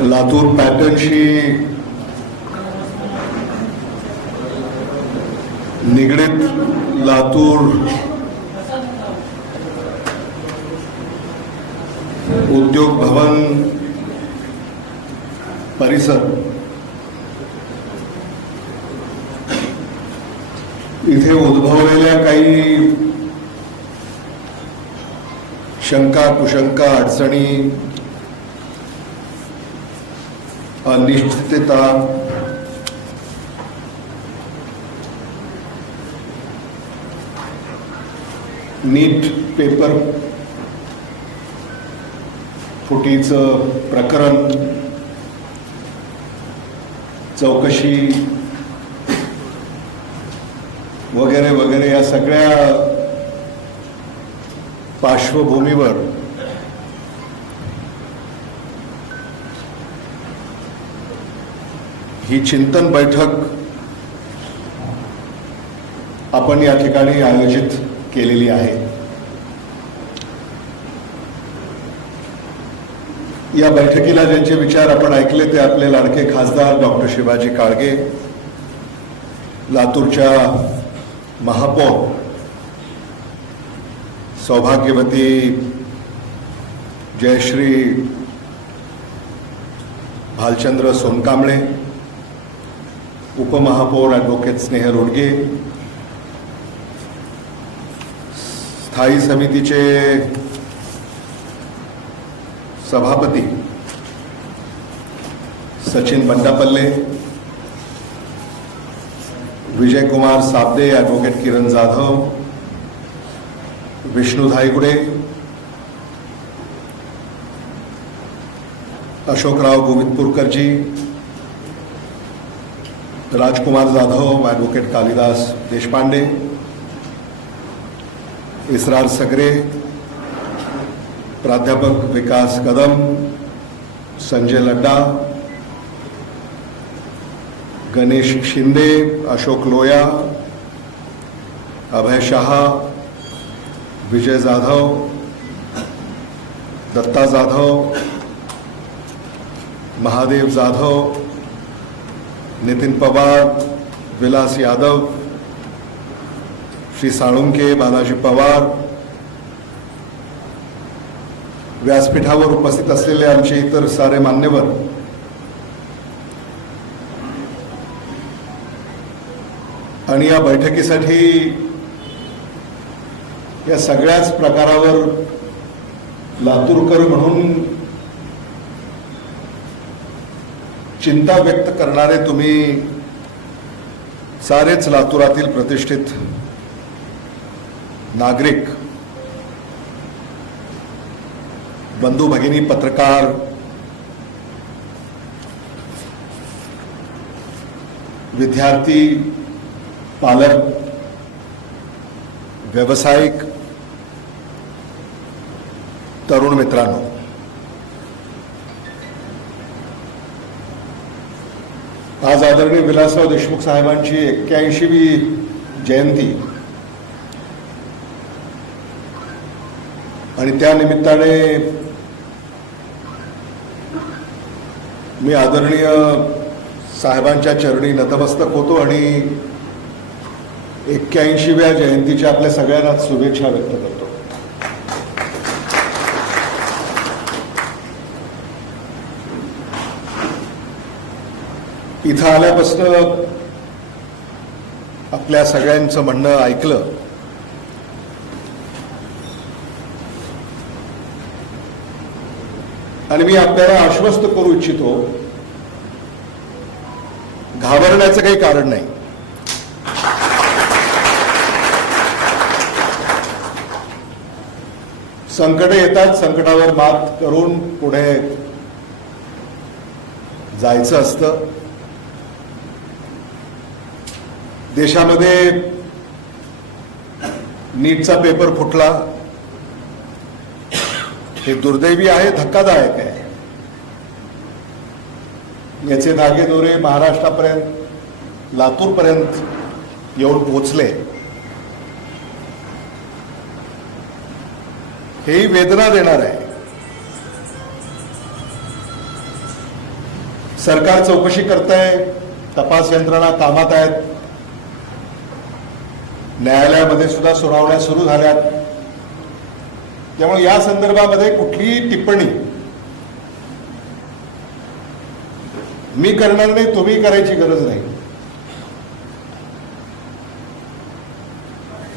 लातूर पॅटर्नशी निगडीत लातूर उद्योग भवन परिसर इथे उद्भवलेल्या काही शंका कुशंका अडचणी अनिश्चितता नीट पेपर फुटीचं प्रकरण चौकशी वगैरे वगैरे या सगळ्या पार्श्वभूमीवर ही चिंतन बैठक आपण या ठिकाणी आयोजित केलेली आहे. या बैठकीला ज्यांचे विचार आपण ऐकले ते आपले लाडके खासदार डॉक्टर शिवाजी काळगे, लातूरच्या महापौर सौभाग्यवती जयश्री भालचंद्र सोनकांबळे, उपमहापौर ॲडव्होकेट स्नेह रोडगे, स्थायी समितीचे सभापती सचिन बंडापल्ले, विजयकुमार साबदे, ॲडव्होकेट किरण जाधव, विष्णू धायगुडे, अशोकराव गोविंदपूरकरजी, राजकुमार जाधव, ॲडव्होकेट कालिदास देशपांडे, इसरार सगरे, प्राध्यापक विकास कदम, संजय लड्डा, गणेश शिंदे, अशोक लोया, अभय शहा, विजय जाधव, दत्ता जाधव, महादेव जाधव, नितिन पवार, विलास यादव, श्री साळुंके, बालाजी पवार, व्यासपीठावर उपस्थित असलेले आमचे इतर सारे मान्यवर, आणि या बैठकीसाठी या सगळ्याच प्रकारावर लातूरकर म्हणून चिंता व्यक्त करणारे तुम्ही सारेच लातूरातील प्रतिष्ठित नागरिक, बंधू भगिनी, पत्रकार, विद्यार्थी, पालक, व्यावसायिक, तरुण मित्रांनो, आज आदरणीय विलासराव देशमुख साहेबांची 81वी जयंती आणि त्या निमित्ताने मी आदरणीय साहेबांच्या चरणी नतमस्तक होतो आणि 81व्या जयंतीच्या आपल्या सगळ्यांना शुभेच्छा व्यक्त करतो. इथं आल्यापासून आपल्या सगळ्यांचं म्हणणं ऐकलं आणि मी आपल्याला आश्वस्त करू इच्छितो, घाबरण्याचं काही कारण नाही. संकट येतात, संकटावर मात करून पुढे जायचं असतं. देशामध्ये नीटचा पेपर फुटला, हे दुर्दैवी आहे, धक्कादायक आहे. याचे धागेदोरे महाराष्ट्रापर्यंत, लातूरपर्यंत येऊन पोहोचले. हेही वेदना देणार आहे. सरकार चौकशी करतंय, तपास यंत्रणा कामात आहेत, न्यायालयामध्ये सुद्धा सुनावण्या सुरू झाल्यात. त्यामुळे या संदर्भामध्ये कुठलीही टिप्पणी मी करणार नाही, तुम्ही करायची गरज नाही.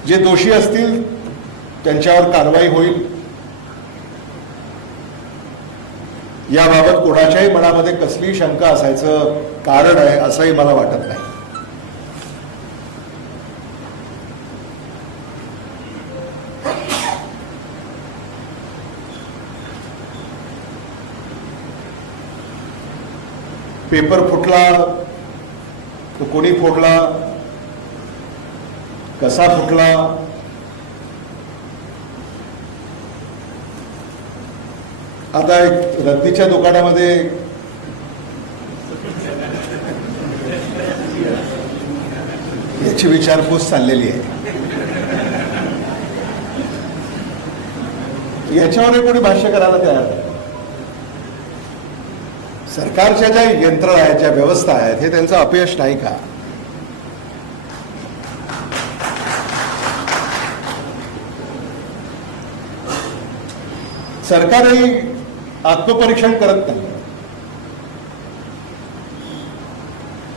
जे दोषी असतील त्यांच्यावर कारवाई होईल, याबाबत कोणाच्याही मनामध्ये कसलीही शंका असायचं कारण आहे असंही मला वाटत नाही. पेपर फुटला तो कोणी फोडला, कसा फुटला, आता एक रद्दीच्या दुकानामध्ये याची विचारपूस चाललेली आहे. याच्यावर कोणी भाष्य करायला तयार नाही. सरकारच्या ज्या यंत्रणा आहेत, ज्या व्यवस्था आहेत, हे त्यांचं अपयश नाही का? सरकारही आत्मपरीक्षण करत नाही.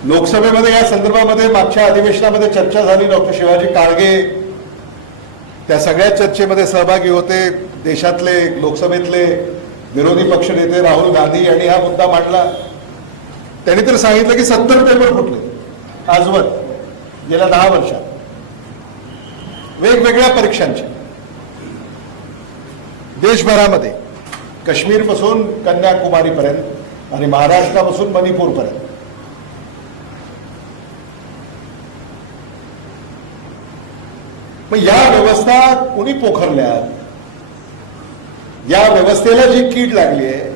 लोकसभेमध्ये या संदर्भामध्ये मागच्या अधिवेशनामध्ये चर्चा झाली. डॉक्टर शिवाजी काळगे त्या सगळ्या चर्चेमध्ये सहभागी होते. देशातले लोकसभेतले विरोधी पक्षनेते राहुल गांधी यांनी हा मुद्दा मांडला. त्यांनी तर सांगितलं की 70 पेपर फुटले आजवर गेल्या 10 वर्षात वेगवेगळ्या परीक्षांचे, देशभरामध्ये, काश्मीरपासून कन्याकुमारीपर्यंत आणि महाराष्ट्रापासून मणिपूरपर्यंत. मग या व्यवस्था कुणी पोखरल्या? या व्यवस्थेला जी कीड लागली आहे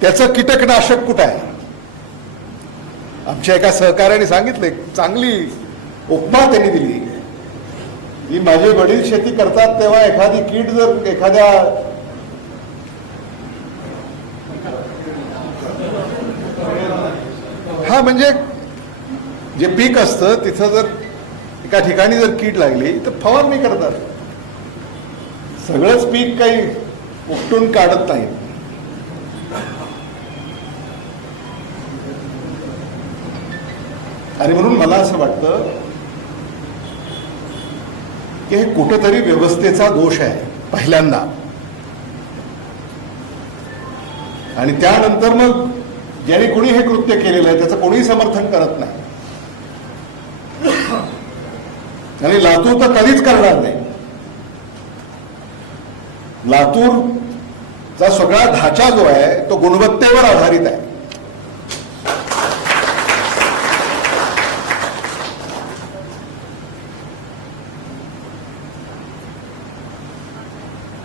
त्याचं कीटकनाशक कुठं आहे? आमच्या एका सहकार्याने सांगितले, चांगली उपमा त्यांनी दिली की माझे वडील शेती करतात तेव्हा एखादी कीड जर एखाद्या हा म्हणजे जे पीक असतं तिथं जर एका ठिकाणी जर कीड लागली तर फवारणी करतात. सगळंच पीक काही उपटून काढत नाही. आणि म्हणून मला असं वाटतं की हे कुठेतरी व्यवस्थेचा दोष आहे पहिल्यांदा, आणि त्यानंतर मग ज्याने कोणी हे कृत्य केलेलं आहे त्याचं कोणीही समर्थन करत नाही. आणि लातूर तर कधीच करणार नाही. लातूरचा सगळा ढाचा जो आहे तो गुणवत्तेवर आधारित आहे.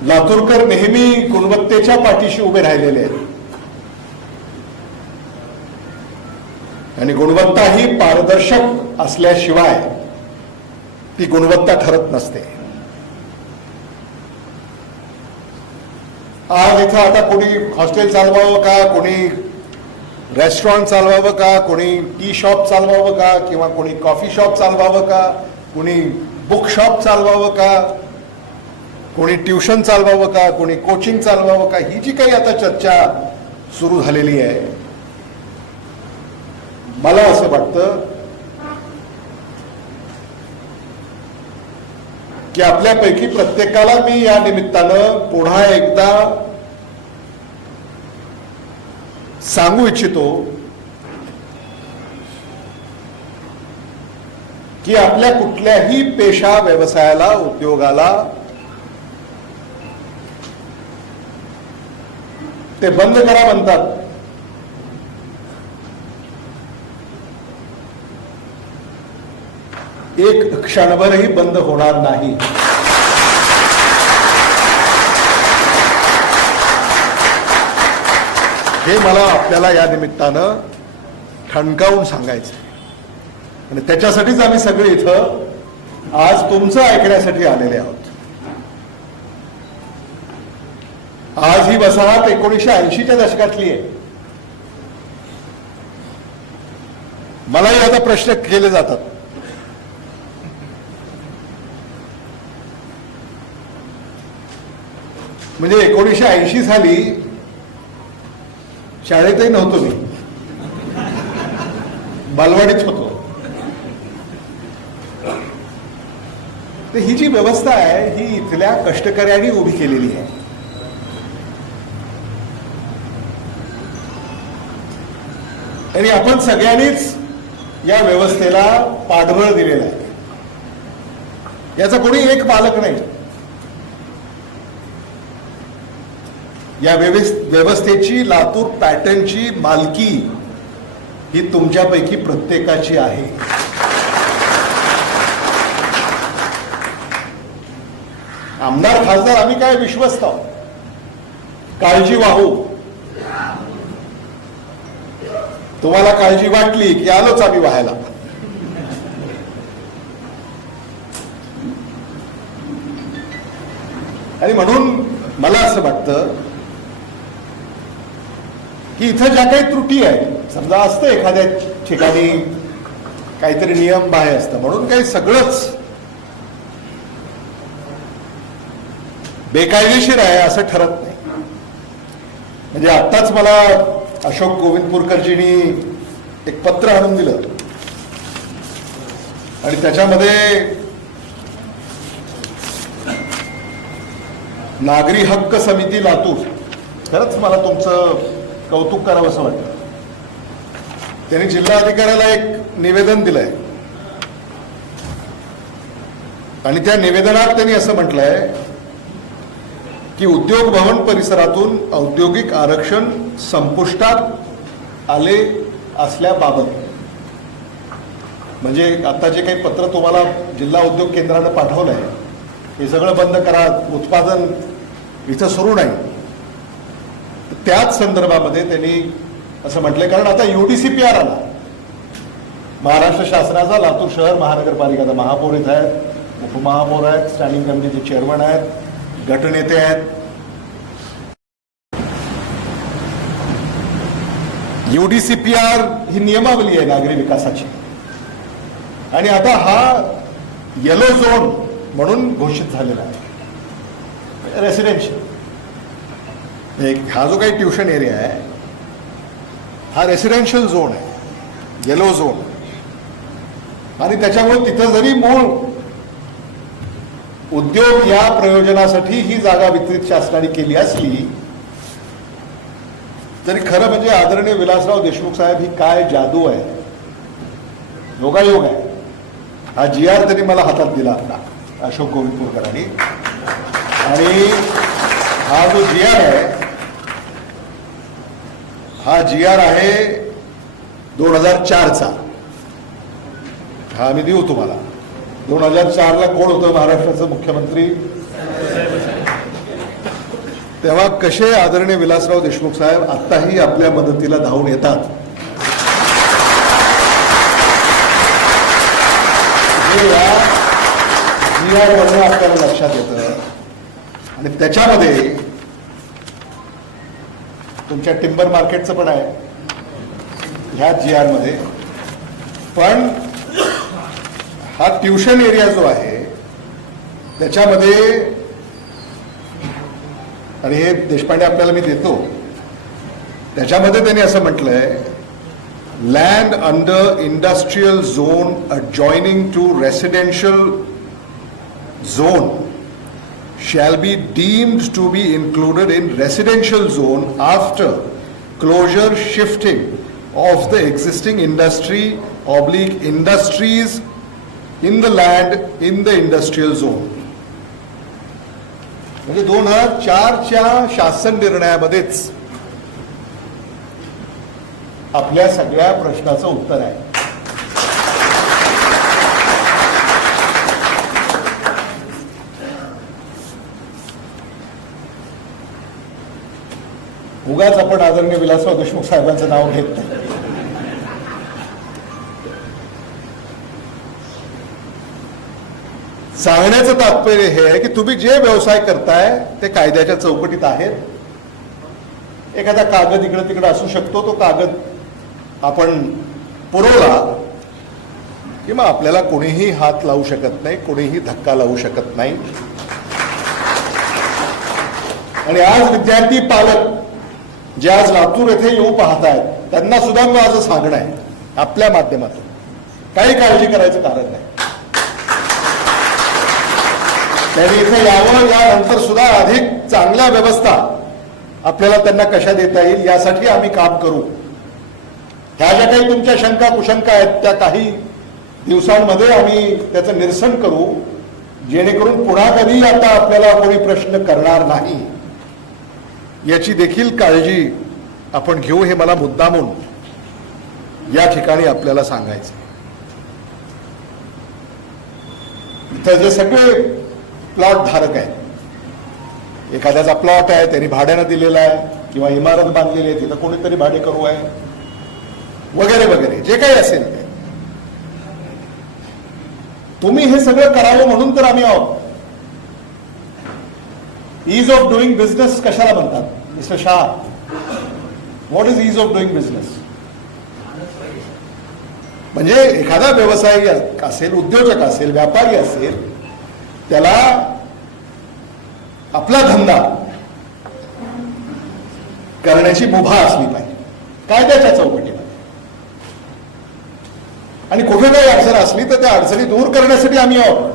लातूरकर नेहमी गुणवत्तेच्या पाठीशी उभे राहिलेले आहेत. आणि गुणवत्ता ही पारदर्शक असल्याशिवाय ती गुणवत्ता ठरत नसते. आज इथं आता कोणी हॉस्टेल चालवावं का, कोणी रेस्टॉरंट चालवावं का, कोणी टी शॉप चालवावं का, किंवा कोणी कॉफी शॉप चालवावं का, कोणी बुक शॉप चालवावं का, कोणी ट्युशन चालवावं का, कोणी कोचिंग चालवावं का, ही जी काही आता चर्चा सुरू झालेली आहे, मला असं वाटतं की आपल्यापैकी प्रत्येकाला मी या निमित्तानं पुन्हा एकदा सांगू इच्छितो की आपल्या कुठल्याही पेशा, व्यवसायाला, उद्योगाला ते बंद करा म्हणतात, एक क्षणभरही बंद होणार नाही. हे मला आपल्याला या निमित्तानं ठणकावून सांगायचं आहे. आणि त्याच्यासाठीच आम्ही सगळे इथं आज तुमचं ऐकण्यासाठी आलेले आहोत. आज ही वसाहत 1980च्या दशकातली आहे. मलाही आता प्रश्न केले जातात. म्हणजे 1980 साली शाळेतही नव्हतो मी, बालवाडीत होतो. तर ही जी व्यवस्था आहे ही इथल्या कष्टकऱ्यांनी उभी केलेली आहे. आणि आपण सगळ्यांनीच या व्यवस्थेला पाठबळ दिलेलं आहे. याचा कोणी एक पालक नाही. या व्यवस्थेची, लातूर पॅटर्नची मालकी ही तुमच्यापैकी प्रत्येकाची आहे. आमदार खासदार आम्ही काय विश्वस्त आहोत, काळजी वाहू. तुम्हाला काळजी वाटली की आलोच आम्ही व्हायला. आणि म्हणून मला असं वाटतं की इथं ज्या काही त्रुटी आहेत, समजा असतं एखाद्या ठिकाणी काहीतरी नियम बाह्य असतं म्हणून काही सगळंच बेकायदेशीर आहे असं ठरत नाही. म्हणजे आत्ताच मला अशोक गोविंदपूरकरजींनी एक पत्र आणून दिलं आणि त्याच्यामध्ये नागरी हक्क समिती लातूर, खरंच मला तुमचं कौतुक करावं असं वाटतं. त्यांनी जिल्हाधिकाऱ्याला एक निवेदन दिलंय आणि त्या निवेदनात त्यांनी असं म्हटलंय की उद्योग भवन परिसरातून औद्योगिक आरक्षण संपुष्टात आले असल्याबाबत, म्हणजे आता जे काही पत्र तुम्हाला जिल्हा उद्योग केंद्रानं पाठवलंय हे सगळं बंद करा, उत्पादन इथं सुरू नाही. त्याच संदर्भामध्ये त्यांनी असं म्हटलंय, कारण आता UDCPR आला, महाराष्ट्र शासनाचा. लातूर शहर महानगरपालिका महापौर इथं आहेत, उपमहापौर आहेत, स्टँडिंग कमिटीचे चेअरमन आहेत, गटनेते आहेत. UDCPR ही नियमावली आहे नागरी विकासाची आणि आता हा येलो झोन म्हणून घोषित झालेला आहे. रेसिडेन्शियल हा जो काही ट्युशन एरिया आहे हा रेसिडेन्शियल झोन आहे, येलो झोन. आणि त्याच्यामुळे तिथं जरी मूळ उद्योग या प्रयोजनासाठी ही जागा वितरित शासनाने केली असली तरी खरं म्हणजे आदरणीय विलासराव देशमुख साहेब ही काय जादू आहे, योगायोग आहे. हा GR त्यांनी मला हातात दिला आता अशोक गोविंदपूरकरांनी. आणि हा जो GR आहे हा GR आहे 2004चा. हा मी देऊ तुम्हाला. 2004ला कोण होतं महाराष्ट्राचं मुख्यमंत्री? तेव्हा कसे आदरणीय विलासराव देशमुख साहेब आत्ताही आपल्या मदतीला धावून येतात. या GR वरून आपल्याला लक्षात येतं. आणि त्याच्यामध्ये तुमच्या टिंबर मार्केटचं पण आहे ह्या GR मध्ये. पण हा ट्युशन एरिया जो आहे त्याच्यामध्ये, आणि हे देशपांडे आपल्याला मी देतो, त्याच्यामध्ये त्यांनी असं म्हटलंय, land under industrial zone adjoining to residential zone shall be deemed to be included in residential zone after closure shifting of the existing industries in the land in the industrial zone. म्हणजे 2004च्या शासन निर्णयामध्येच आपल्या सगळ्या प्रश्नाचं उत्तर आहे. उगाच आपण आदरणीय विलासराव देशमुख साहेबांचं नाव घेत नाही. सांगण्याचं तात्पर्य हे आहे की तुम्ही जे व्यवसाय करताय ते कायद्याच्या चौकटीत आहेत एखादा कागद इकडे तिकडे असू शकतो, तो कागद आपण पुरवला की मग आपल्याला कोणीही हात लावू शकत नाही, कोणीही धक्का लावू शकत नाही. आणि आज विद्यार्थी पालक जे आज लातूर येथे येऊ पाहत आहेत, त्यांना सुद्धा माझं सांगणं आहे आपल्या माध्यमातून, काही काळजी करायचं कारण नाही. त्यांनी इथे यावं, यानंतर सुद्धा अधिक चांगल्या व्यवस्था आपल्याला त्यांना कशा देता येईल यासाठी आम्ही काम करू. ह्या ज्या काही तुमच्या शंका कुशंका आहेत त्या काही दिवसांमध्ये आम्ही त्याचं निरसन करू, जेणेकरून पुन्हा कधी आता आपल्याला कोणी प्रश्न करणार नाही याची देखील काळजी आपण घेऊ. हे मला मुद्दामून या ठिकाणी आपल्याला सांगायचं. इथं जे सगळे प्लॉट धारक आहेत, एखाद्याचा प्लॉट आहे त्यांनी भाड्यानं दिलेला आहे किंवा इमारत बांधलेली आहे तिथं कोणीतरी भाडेकरू आहे वगैरे वगैरे, जे काही असेल ते तुम्ही हे सगळं करावं म्हणून तर आम्ही आहोत. ईज ऑफ डुईंग बिझनेस कशाला म्हणतात mister Shah? What is ease of doing business? म्हणजे एखादा व्यवसायी असेल, उद्योजक असेल, व्यापारी असेल, त्याला आपला धंदा करण्याची मुभा असली पाहिजे कायद्याच्या चौकटीमध्ये. आणि कुठे काही अडचण असली तर त्या अडचणी दूर करण्यासाठी आम्ही आहोत.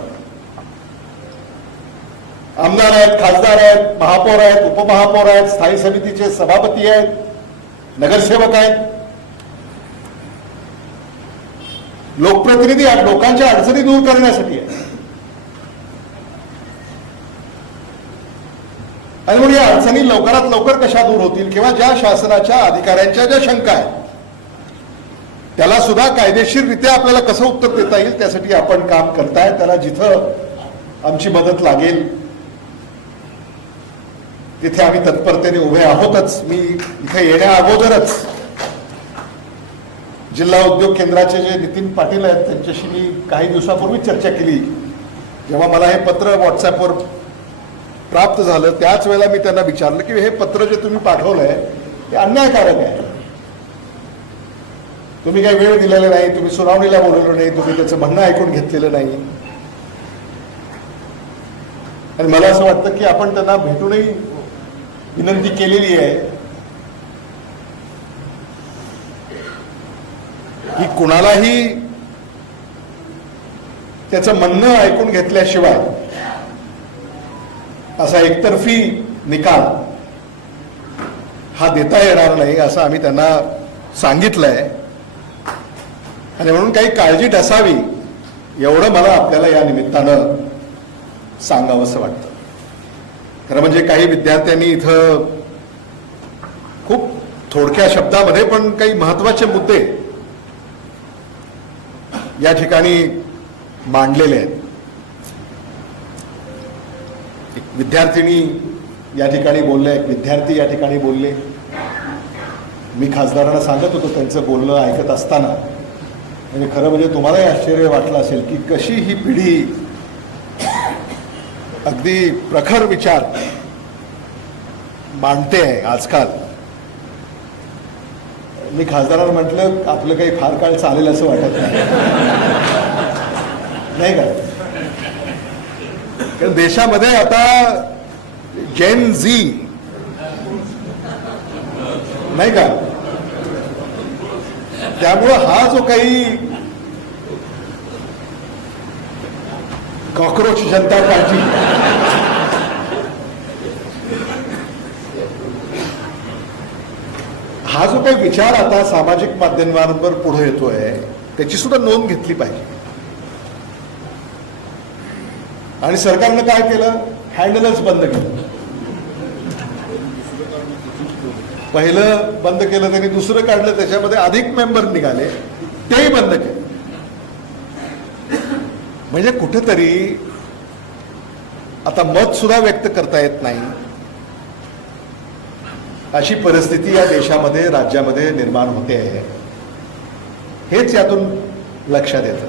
आमदार आहेत, खासदार आहेत, महापौर आहेत, उपमहापौर आहेत, स्थायी समितीचे सभापती आहेत, नगरसेवक आहेत, लोकप्रतिनिधी आहेत, लोकांच्या अडचणी दूर करण्यासाठी आहे. आणि म्हणून या अडचणी लवकरात लवकर कशा दूर होतील किंवा ज्या शासनाच्या अधिकाऱ्यांच्या ज्या शंका आहेत त्याला सुद्धा कायदेशीररित्या आपल्याला कसं उत्तर देता येईल त्यासाठी आपण काम करताय. त्याला जिथं आमची मदत लागेल तिथे आम्ही तत्परतेने उभे आहोतच. मी इथे येण्या अगोदरच जिल्हा उद्योग केंद्राचे जे नितीन पाटील आहेत त्यांच्याशी मी काही दिवसापूर्वी चर्चा केली. जेव्हा मला हे पत्र व्हॉट्सअपवर प्राप्त झालं त्याच वेळेला मी त्यांना विचारलं की हे पत्र जे तुम्ही पाठवलंय ते अन्यायकारक आहे. तुम्ही काही वेळ दिलेला नाही, तुम्ही सुनावणीला बोलवलं नाही, तुम्ही त्याचं म्हणणं ऐकून घेतलेलं नाही. आणि मला असं वाटतं की आपण त्यांना भेटूनही विनंती केलेली आहे की कुणालाही त्याचं म्हणणं ऐकून घेतल्याशिवाय असा एकतर्फी निकाल हा देता येणार नाही असं आम्ही त्यांना सांगितलंय. आणि म्हणून काही काळजी नसावी एवढं मला आपल्याला या निमित्तानं सांगावंसं वाटतं. खरं म्हणजे काही विद्यार्थ्यांनी इथं खूप थोडक्या शब्दामध्ये पण काही महत्वाचे मुद्दे या ठिकाणी मांडलेले आहेत. एक विद्यार्थिनी या ठिकाणी बोलले, एक विद्यार्थी या ठिकाणी बोलले. मी खासदारांना सांगत होतो त्यांचं बोलणं ऐकत असताना, म्हणजे खरं म्हणजे तुम्हालाही आश्चर्य वाटलं असेल की कशी ही पिढी अगदी प्रखर विचार मांडते आहे आजकाल. मी खासदारांना म्हटलं आपलं काही फार काळ चालेल असं वाटत नाही का? कारण देशामध्ये आता जेन झी नाही का, त्यामुळं हा जो काही कॉकरोच जनता पार्टी हा जो काही विचार आता सामाजिक माध्यमांवर पुढे येतोय त्याची सुद्धा नोंद घेतली पाहिजे. आणि सरकारनं काय केलं? हँडलच बंद केलं. पहिलं बंद केलं त्यांनी, दुसरं काढलं, त्याच्यामध्ये अधिक मेंबर निघाले, तेही बंद केलं. म्हणजे कुठेतरी आता मत सुद्धा व्यक्त करता येत नाही अशी परिस्थिती या देशामध्ये, राज्यामध्ये निर्माण होते आहे. हेच यातून लक्षात येतं.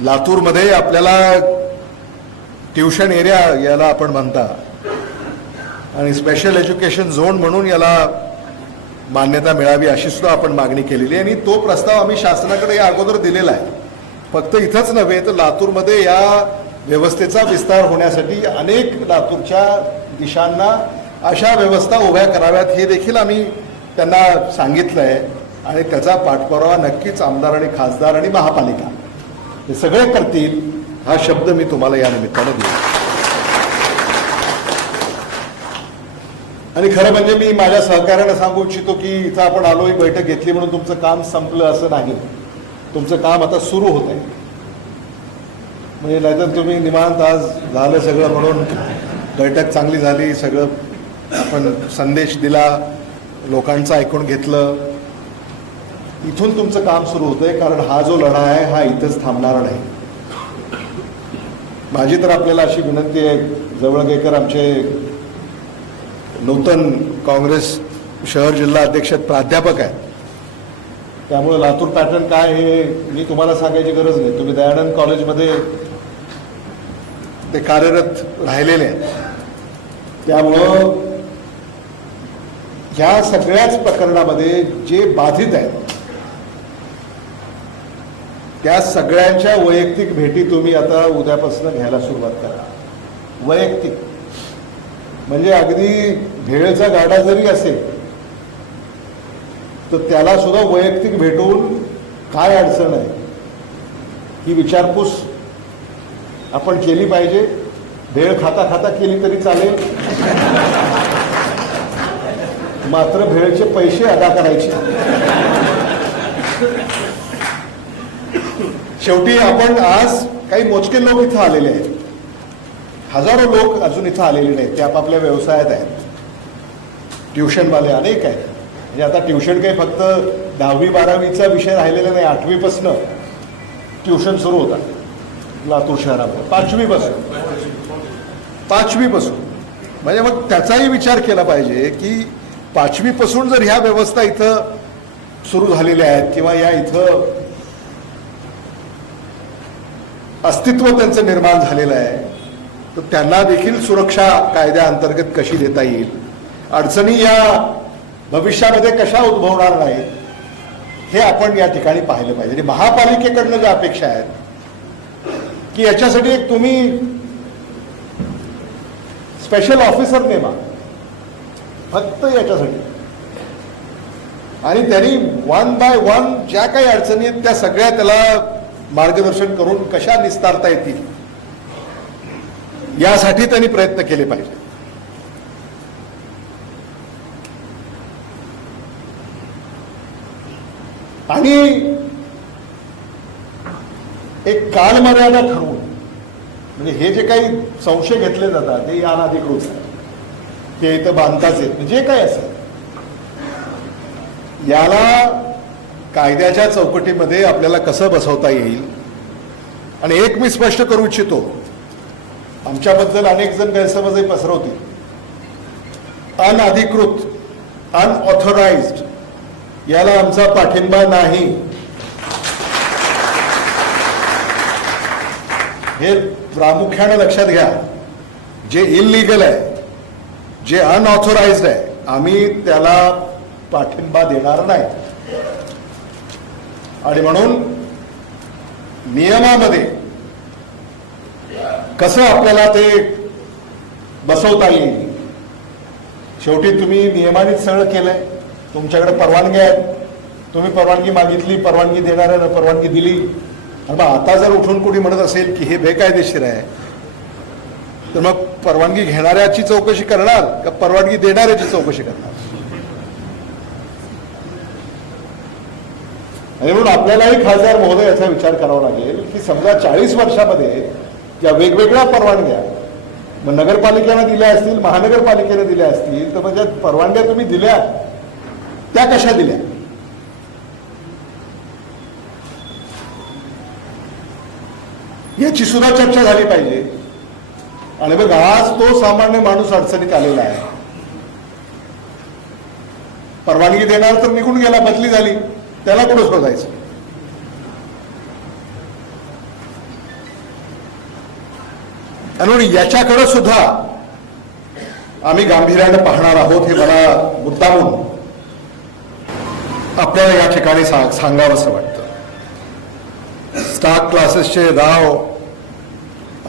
लातूरमध्ये आपल्याला ट्युशन एरिया याला आपण म्हणता आणि स्पेशल एज्युकेशन झोन म्हणून याला मान्यता मिळावी अशी सुद्धा आपण मागणी केलेली आहे आणि तो प्रस्ताव आम्ही शासनाकडे या अगोदर दिलेला आहे. फक्त इथंच नव्हे तर लातूरमध्ये या व्यवस्थेचा विस्तार होण्यासाठी अनेक लातूरच्या दिशांना अशा व्यवस्था उभ्या कराव्यात हे देखील आम्ही त्यांना सांगितलं आहे आणि त्याचा पाठपुरावा नक्कीच आमदार आणि खासदार आणि महापालिका हे सगळे करतील हा शब्द मी तुम्हाला या निमित्तानं दिला. आणि खरं म्हणजे मी माझ्या सहकार्यानं सांगू इच्छितो की इथं आपण आलो ही बैठक घेतली म्हणून तुमचं काम संपलं असं नाही. तुमचं काम आता सुरू होत आहे. म्हणजे नाहीतर तुम्ही निवांत आज झालं सगळं म्हणून बैठक चांगली झाली सगळं आपण संदेश दिला लोकांचं ऐकून घेतलं. इथून तुमचं काम सुरू होतंय कारण हा जो लढा आहे हा इथंच थांबणार नाही. माझी तर आपल्याला अशी विनंती आहे जवळगेकर आमचे नूतन काँग्रेस शहर जिल्हा अध्यक्ष प्राध्यापक आहेत त्यामुळे लातूर पॅटर्न काय हे मी तुम्हाला सांगायची गरज नाही. तुम्ही दयानंद कॉलेजमध्ये ते कार्यरत राहिलेले आहेत त्यामुळं ह्या सगळ्याच प्रकरणामध्ये जे बाधित आहेत त्या सगळ्यांच्या वैयक्तिक भेटी तुम्ही आता उद्यापासून घ्यायला सुरुवात करा. वैयक्तिक म्हणजे अगदी भेळचा गाडा जरी असेल तर त्याला सुद्धा वैयक्तिक भेटून काय अडचण आहे ही विचारपूस आपण केली पाहिजे. भेळ खाता खाता केली तरी चालेल मात्र भेळचे पैसे अदा करायचे. शेवटी आपण आज काही मोजके लोक इथं आलेले आहेत. हजारो लोक अजून इथं आलेले नाहीत. ते आपापल्या व्यवसायात आहेत. ट्युशनवाले अनेक आहेत. म्हणजे आता ट्युशन काही फक्त 10वी-12वीचा विषय राहिलेला नाही. 8वीपासून ट्युशन सुरू होतात लातूर शहरामध्ये. 5वीपासून म्हणजे मग त्याचाही विचार केला पाहिजे की 5वीपासून जर ह्या व्यवस्था इथं सुरू झालेल्या आहेत किंवा या इथं अस्तित्व त्यांचं निर्माण झालेलं आहे तर त्यांना देखील सुरक्षा कायद्याअंतर्गत कशी देता येईल. अडचणी या भविष्यामध्ये कशा उद्भवणार नाहीत हे आपण या ठिकाणी पाहिलं पाहिजे. आणि महापालिकेकडनं ज्या अपेक्षा आहेत की याच्यासाठी एक तुम्ही स्पेशल ऑफिसर नेमा फक्त याच्यासाठी आणि त्यांनी 1 बाय 1 ज्या काही अडचणी आहेत त्या सगळ्या त्याला मार्गदर्शन करून कशा निस्तारता येतील यासाठी त्यांनी प्रयत्न केले पाहिजे. आणि एक कालमर्यादा ठरवून म्हणजे हे जे काही संशय घेतले जातात ते अनधिकृत आहे ते इथं बांधताच येत जे काही असेल याला कायद्याच्या चौकटीमध्ये आपल्याला कसं बसवता येईल. आणि एक मी स्पष्ट करू इच्छितो आमच्याबद्दल अनेक जण गैरसमजही पसरवतील. अनधिकृत अनऑथराइज्ड याला आमचा पाठिंबा नाही. हे प्रामुख्याने लक्षात घ्या. जे इलिगल आहे जे अनऑथराइज्ड आहे आम्ही त्याला पाठिंबा देणार नाही. आणि म्हणून नियमामध्ये कसं आपल्याला ते बसवता येईल. शेवटी तुम्ही नियमानेच सगळं केलंय. तुमच्याकडे परवानगी आहेत. तुम्ही परवानगी मागितली परवानगी देणाऱ्यानं परवानगी दिली. आणि मग आता जर उठून कोणी म्हणत असेल की हे बेकायदेशीर आहे तर मग परवानगी घेणाऱ्याची चौकशी करणार का परवानगी देणाऱ्याची चौकशी करणार. आणि म्हणून आपल्यालाही खासदार महोदय याचा विचार करावा लागेल की समजा 40 वर्षामध्ये ज्या वेगवेगळ्या परवानग्या मग नगरपालिकेनं दिल्या असतील महानगरपालिकेनं दिल्या असतील तर मग ज्या परवानग्या तुम्ही दिल्या त्या कशा दिल्या. याची सुद्धा चर्चा झाली पाहिजे. आणि बघ आज तो सामान्य माणूस अडचणीत आलेला आहे. परवानगी देणार तर निघून गेला बदली झाली त्याला कुठं शोधायचं. म्हणून याच्याकडे सुद्धा आम्ही गांभीर्याने पाहणार आहोत, हे मला मुद्दामून आपल्याला या ठिकाणी सांगावंसं वाटतं. स्टार क्लासेसचे गाव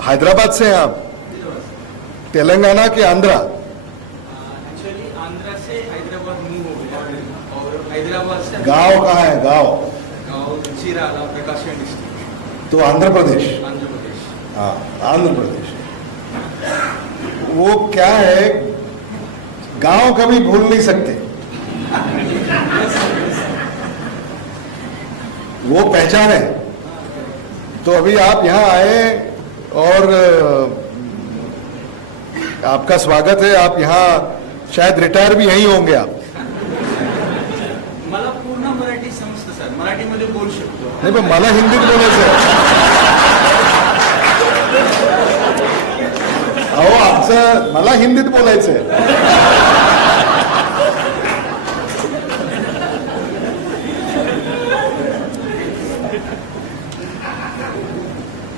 हैदराबाद से हैं आप, तेलंगाना की आंध्रा? एक्चुअली आंध्रा से हैदराबाद मूव हो गया और हैदराबाद से गांव कहाँ है? गाँव चीराला, प्रकाशन डिस्ट्रिक्ट. तो आंध्र प्रदेश. आंध्र प्रदेश. हाँ, आंध्र प्रदेश. वो क्या है, गांव कभी भूल नहीं सकते, वो पहचान है. तो अभी आप यहाँ आए और आपका स्वागत है. आप यहाँ शायद रिटायर भी यहीं होंगे आप. मला पूर्ण मराठी समजतं सर, मराठीमध्ये बोलू शकतो. नाही पण मला हिंदीत बोलायचं आहे. अहो आमचं मला हिंदीत बोलायचं आहे.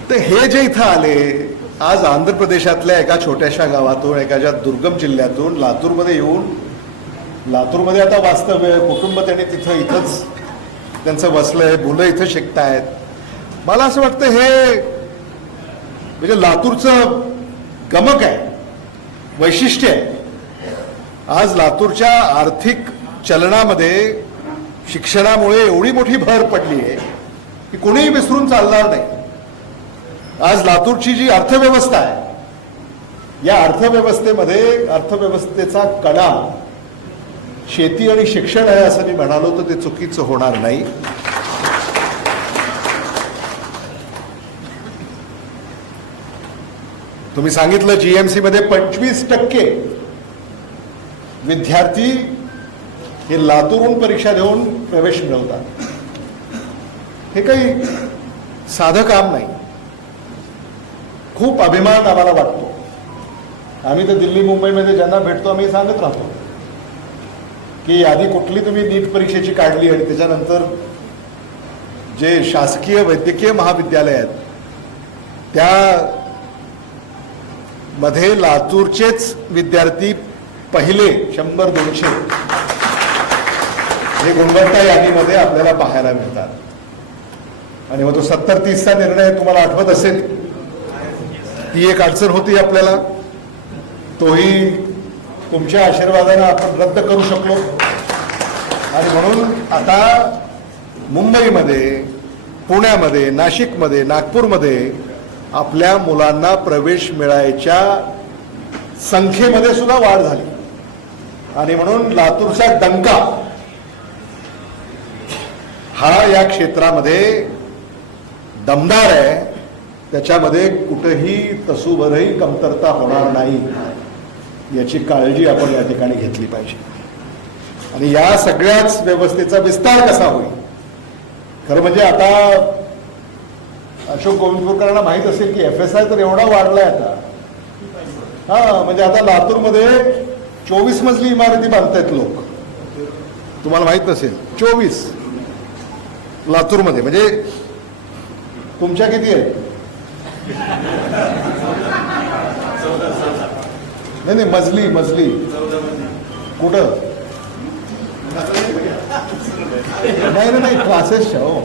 तर हे जे इथं आले आज आंध्र प्रदेशातल्या एका छोट्याशा गावातून, एखाद्या दुर्गम जिल्ह्यातून लातूरमध्ये येऊन, लातूरमध्ये आता वास्तव्य आहे, कुटुंब त्यांनी तिथं इथंच त्यांचं वसलंय, मुलं इथं शिकतायत. मला असं वाटतं हे म्हणजे लातूरचं गमक आहे, वैशिष्ट्य आहे. आज लातूरच्या आर्थिक चलनामध्ये शिक्षणामुळे एवढी मोठी भर पडली आहे की कोणीही विसरून चालणार नाही. आज लातूरची जी अर्थव्यवस्था आहे, या अर्थव्यवस्थेमध्ये अर्थव्यवस्थेचा कणा शेती आणि शिक्षण आहे असं मी म्हणालो तर ते चुकीचं होणार नाही. तुम्ही सांगितलं जीएमसी मध्ये 25% विद्यार्थी हे लातूरहून परीक्षा देऊन प्रवेश मिळवतात. हे काही साधं काम नाही. खूप अभिमान आम्हाला वाटतो. आम्ही तर दिल्ली मुंबईमध्ये ज्यांना भेटतो आम्ही सांगत राहतो की आधी कुठली तुम्ही नीट परीक्षेची काढली आणि त्याच्यानंतर जे शासकीय वैद्यकीय महाविद्यालय आहेत त्या मध्ये लातूरचेच विद्यार्थी पहिले 100-200 हे गुणवत्ता यादीमध्ये आपल्याला पाहायला मिळतात. आणि मग तो 70-30चा निर्णय तुम्हाला आठवत असेल, ती एक अडचण होती आपल्याला. तोही तुमच्या आशीर्वादानं आपण रद्द करू शकलो. आणि म्हणून आता मुंबईमध्ये, पुण्यामध्ये, नाशिकमध्ये, नागपूरमध्ये आपल्या मुलांना प्रवेश मिळायच्या संख्येमध्ये सुद्धा वाढ झाली. आणि म्हणून लातूरचा डंका हा या क्षेत्रामध्ये दमदार आहे. त्याच्यामध्ये कुठेही तसूभरही कमतरता होणार नाही याची काळजी आपण या ठिकाणी घेतली पाहिजे. आणि या सगळ्याच व्यवस्थेचा विस्तार कसा होईल, खरं म्हणजे आता अशोक गोविंदपूरकरांना माहीत असेल की FSI तर एवढा वाढलाय आता. हा म्हणजे आता लातूरमध्ये 24 मजली इमारती बांधतायत लोक. तुम्हाला माहित नसेल, 24 लातूरमध्ये. म्हणजे तुमच्या किती आहेत? नाही नाही, मजली मजली कुठं? नाही नाही, क्लासेसच्या. हो,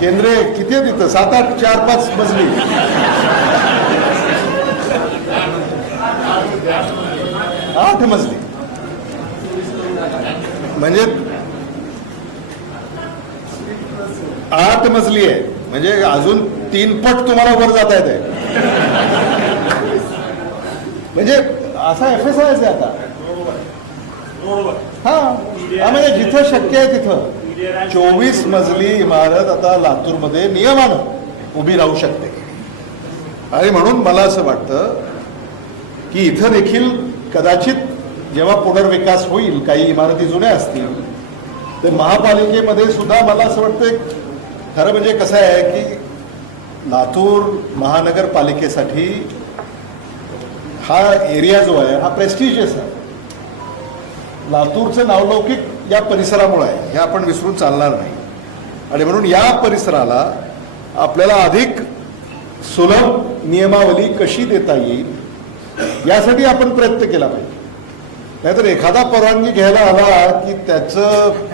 केंद्रे किती आहे तिथं? 7-8, 4-5 मजली. 8 मजली म्हणजे 8 मजली आहे. म्हणजे अजून 3 पट तुम्हाला वर जाता येते. म्हणजे असा FSI आहे आता. हा म्हणजे जिथं शक्य आहे तिथं 24 मजली इमारत आता लातूरमध्ये नियमानं उभी राहू शकते. आणि म्हणून मला असं वाटतं की इथं देखील कदाचित जेव्हा पुनर्विकास होईल, काही इमारती जुन्या असतील, तर महापालिकेमध्ये सुद्धा मला असं वाटतं, खरं म्हणजे कसं आहे की लातूर महानगरपालिकेसाठी हा एरिया जो आहे हा प्रेस्टिजियस आहे. लातूरचं नावलौकिक या परिसरामुळे आहे, हे आपण विसरून चालणार नाही. आणि म्हणून या परिसराला आपल्याला अधिक सुलभ नियमावली कशी देता येईल यासाठी आपण प्रयत्न केला पाहिजे. नाहीतर एखादा परवानगी घ्यायला आला की त्याचं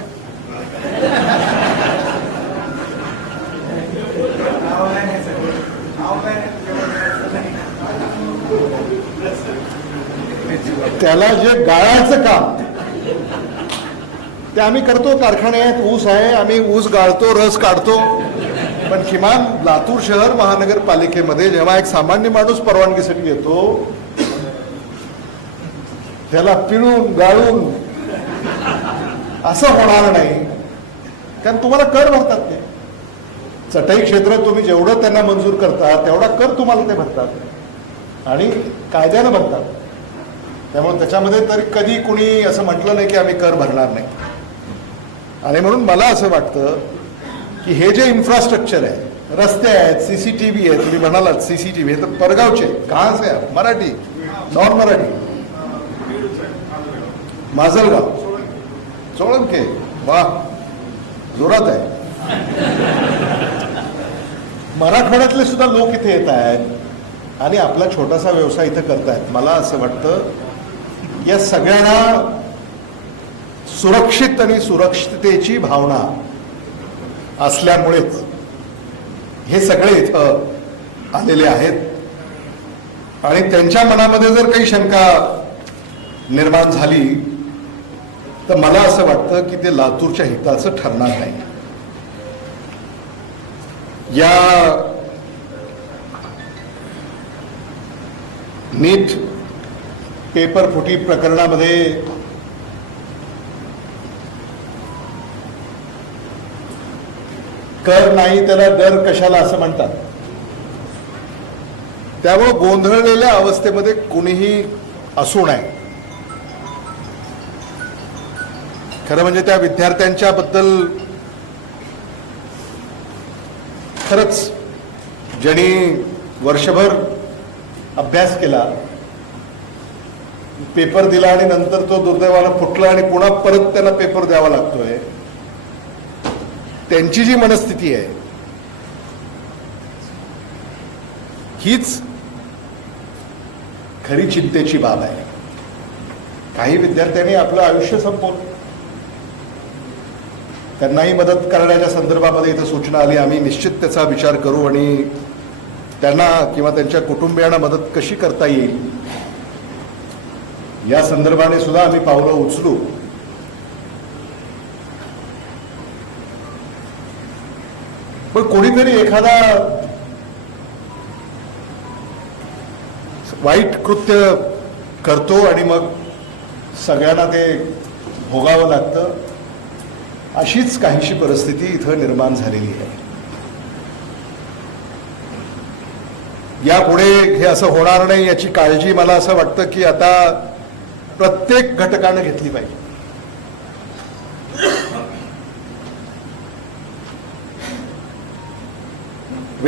त्याला जे गाळायचं काम ते आम्ही करतो. कारखाने आहेत, ऊस आहे, आम्ही ऊस गाळतो, रस काढतो. पण किमान लातूर शहर महानगरपालिकेमध्ये जेव्हा एक सामान्य माणूस परवानगीसाठी येतो त्याला पिळून गाळून असं होणार नाही. कारण तुम्हाला कर भरतात ते. चटई क्षेत्र तुम्ही जेवढं त्यांना मंजूर करता तेवढा कर तुम्हाला ते भरतात आणि कायद्यानं भरतात. त्यामुळे त्याच्यामध्ये तरी कधी कुणी असं म्हटलं नाही की आम्ही कर भरणार नाही. आणि म्हणून मला असं वाटतं की हे जे इन्फ्रास्ट्रक्चर आहे, रस्ते आहेत, सीसीटीव्ही आहे, तुम्ही म्हणालात सीसीटीव्ही तर परगावचे कहाँ से आहे? मराठी, नॉन मराठी, माजलगाव, सोळंके, वा जोरात आहे. मराठवाड्यातले सुद्धा लोक इथे येत आहेत आणि आपला छोटासा व्यवसाय इथं करतायत. मला असं वाटतं या सगळ्यांना सुरक्षित आणि सुरक्षिततेची भावना असल्यामुळेच हे सगळे इथं आलेले आहेत आणि त्यांच्या मनामध्ये जर काही शंका निर्माण झाली तर मला असं वाटतं की ते लातूरच्या हिताचं ठरणार नाही. या नीट पेपर फुटी प्रकरणामध्ये कर नाही त्याला डर कशाला असं म्हणतात. त्यामुळे गोंधळलेल्या अवस्थेमध्ये कुणीही असू नये. खरं म्हणजे त्या विद्यार्थ्यांच्या बद्दल खरंच ज्यांनी वर्षभर अभ्यास केला, पेपर दिला आणि नंतर तो दुर्दैवानं फुटला आणि पुन्हा परत त्यांना पेपर द्यावा लागतोय, त्यांची जी मनस्थिती आहे हीच खरी चिंतेची बाब आहे. काही विद्यार्थ्यांनी आपलं आयुष्य संपवलं. त्यांनाही मदत करण्याच्या संदर्भामध्ये इथं सूचना आली. आम्ही निश्चित त्याचा विचार करू आणि त्यांना किंवा त्यांच्या कुटुंबियांना मदत कशी करता येईल या संदर्भाने सुद्धा आम्ही पावलं उचलू. पण कोणीतरी एखादा वाईट कृत्य करतो आणि मग सगळ्यांना ते भोगावं लागतं. अशीच काहीशी परिस्थिती इथं निर्माण झालेली आहे. यापुढे हे असं होणार नाही याची काळजी मला असं वाटतं की आता प्रत्येक घटकानं घेतली पाहिजे.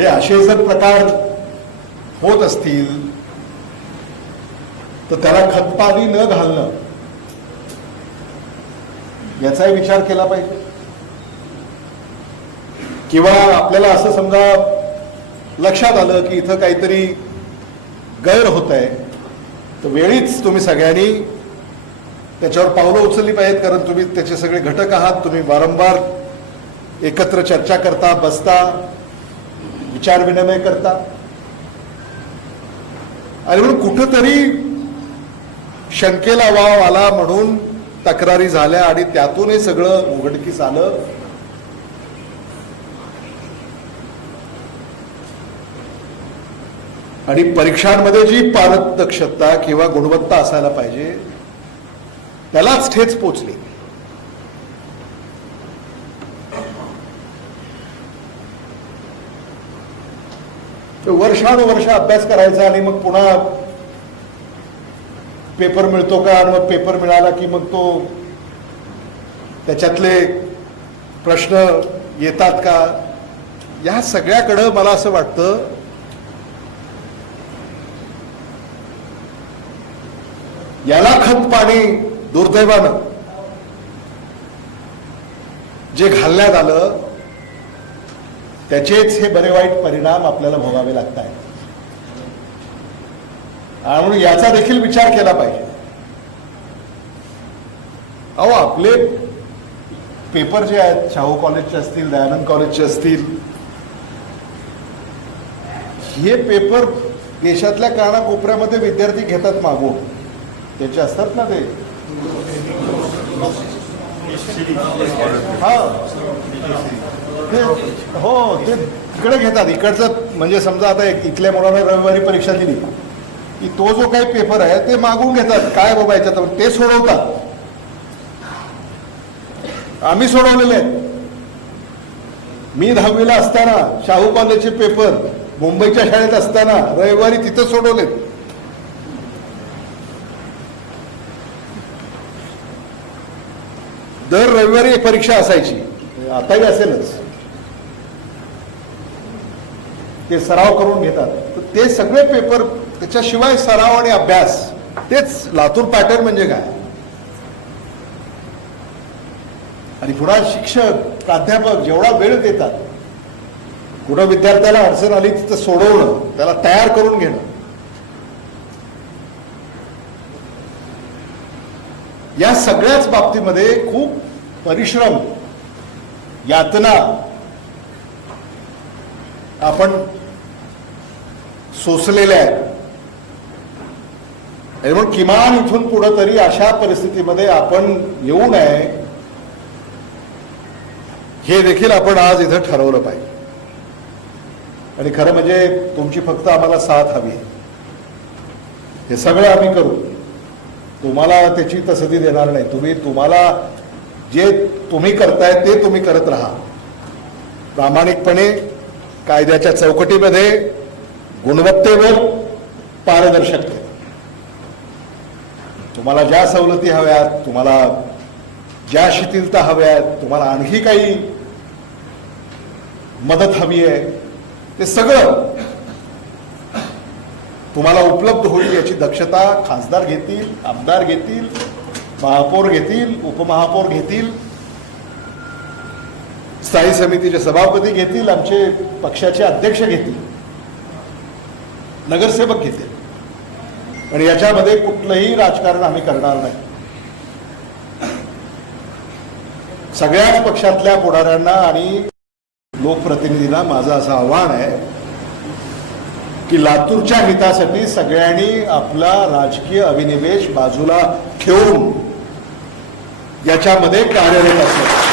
असे जर प्रकार होत असतील तर त्याला खतपाणी न घालणं याचाही विचार केला पाहिजे. किंवा आपल्याला असं समजा लक्षात आलं की इथं काहीतरी गैर होत आहे तर वेळीच तुम्ही सगळ्यांनी त्याच्यावर पावलं उचलली पाहिजेत. कारण तुम्ही त्याचे सगळे घटक आहात. तुम्ही वारंवार एकत्र चर्चा करता, बसता, विचार विनिमय करता आणि म्हणून कुठंतरी शंकेला वाव आला म्हणून तक्रारी झाल्या आणि त्यातून हे सगळं उघडकीस आलं. आणि परीक्षांमध्ये जी पारदर्शकता किंवा गुणवत्ता असायला पाहिजे त्यालाच ठेच पोचली. वर्षानुवर्ष अभ्यास करायचा आणि मग पुन्हा पेपर मिळतो का आणि मग पेपर मिळाला की मग तो त्याच्यातले प्रश्न येतात का, या सगळ्याकडं मला असं वाटतं याला खतपाणी दुर्दैवानं जे घालण्यात आलं त्याचेच हे बरे वाईट परिणाम आपल्याला भोगावे लागत आहेत. आणि म्हणून याचा देखील विचार केला पाहिजे. अहो, आपले पेपर जे आहेत, शाहू कॉलेजचे असतील, दयानंद कॉलेजचे असतील, हे पेपर देशातल्या कानाकोपऱ्यामध्ये विद्यार्थी घेतात मागून. त्याचे असतात ना ते, हा ते, हो, ते इकडे घेतात. इकडचं म्हणजे समजा आता इथल्या मुलाने रविवारी परीक्षा दिली की तो जो काही पेपर आहे ते मागून घेतात. काय बाबा याच्यात ते सोडवतात. आम्ही सोडवलेले आहेत. मी 10वीला असताना शाहू कॉलेजचे पेपर मुंबईच्या शाळेत असताना रविवारी तिथं सोडवलेत. दर रविवारी एक परीक्षा असायची, आताही असेलच. ते सराव करून घेतात. तर ते सगळे पेपर, त्याच्याशिवाय सराव आणि अभ्यास, तेच लातूर पॅटर्न म्हणजे काय. आणि पुन्हा शिक्षक प्राध्यापक जेवढा वेळ देतात, कुठं विद्यार्थ्याला अडचण आली तिथं सोडवणं, त्याला तयार करून घेणं, या सगळ्याच बाबतीमध्ये खूप परिश्रम, यातना आपण सोसलेल्या आहेत. आणि म्हणून किमान इथून पुढे तरी अशा परिस्थितीमध्ये आपण येऊ नये हे देखील आपण आज इथं ठरवलं पाहिजे. आणि खरं म्हणजे तुमची फक्त आम्हाला साथ हवी आहे. हे सगळं आम्ही करू, तुम्हाला त्याची तसदी देणार नाही. तुम्हाला जे तुम्ही करताय ते तुम्ही करत राहा, प्रामाणिकपणे, कायद्याच्या चौकटीमध्ये, गुणवत्तेवर, पारदर्शकते. तुम्हाला ज्या सवलती हव्यात, तुम्हाला ज्या शिथिलता हव्यात, तुम्हाला आणखी काही मदत हवी आहे, ते सगळं तुम्हाला उपलब्ध होईल याची दक्षता खासदार घेतील, आमदार घेतील, महापौर घेतील, उपमहापौर घेतील, स्थायी समितीचे सभापती घेतील, आमचे पक्षाचे अध्यक्ष घेतील, नगरसेवक घेतील. आणि याच्यामध्ये कुठलंही राजकारण आम्ही करणार नाही. सगळ्याच पक्षातल्या पुढाऱ्यांना आणि लोकप्रतिनिधींना माझं असं आव्हान आहे की लातूरच्या हितासाठी सगळ्यांनी आपला राजकीय अभिनिवेश बाजूला ठेवून याच्यामध्ये कार्यरत असेल.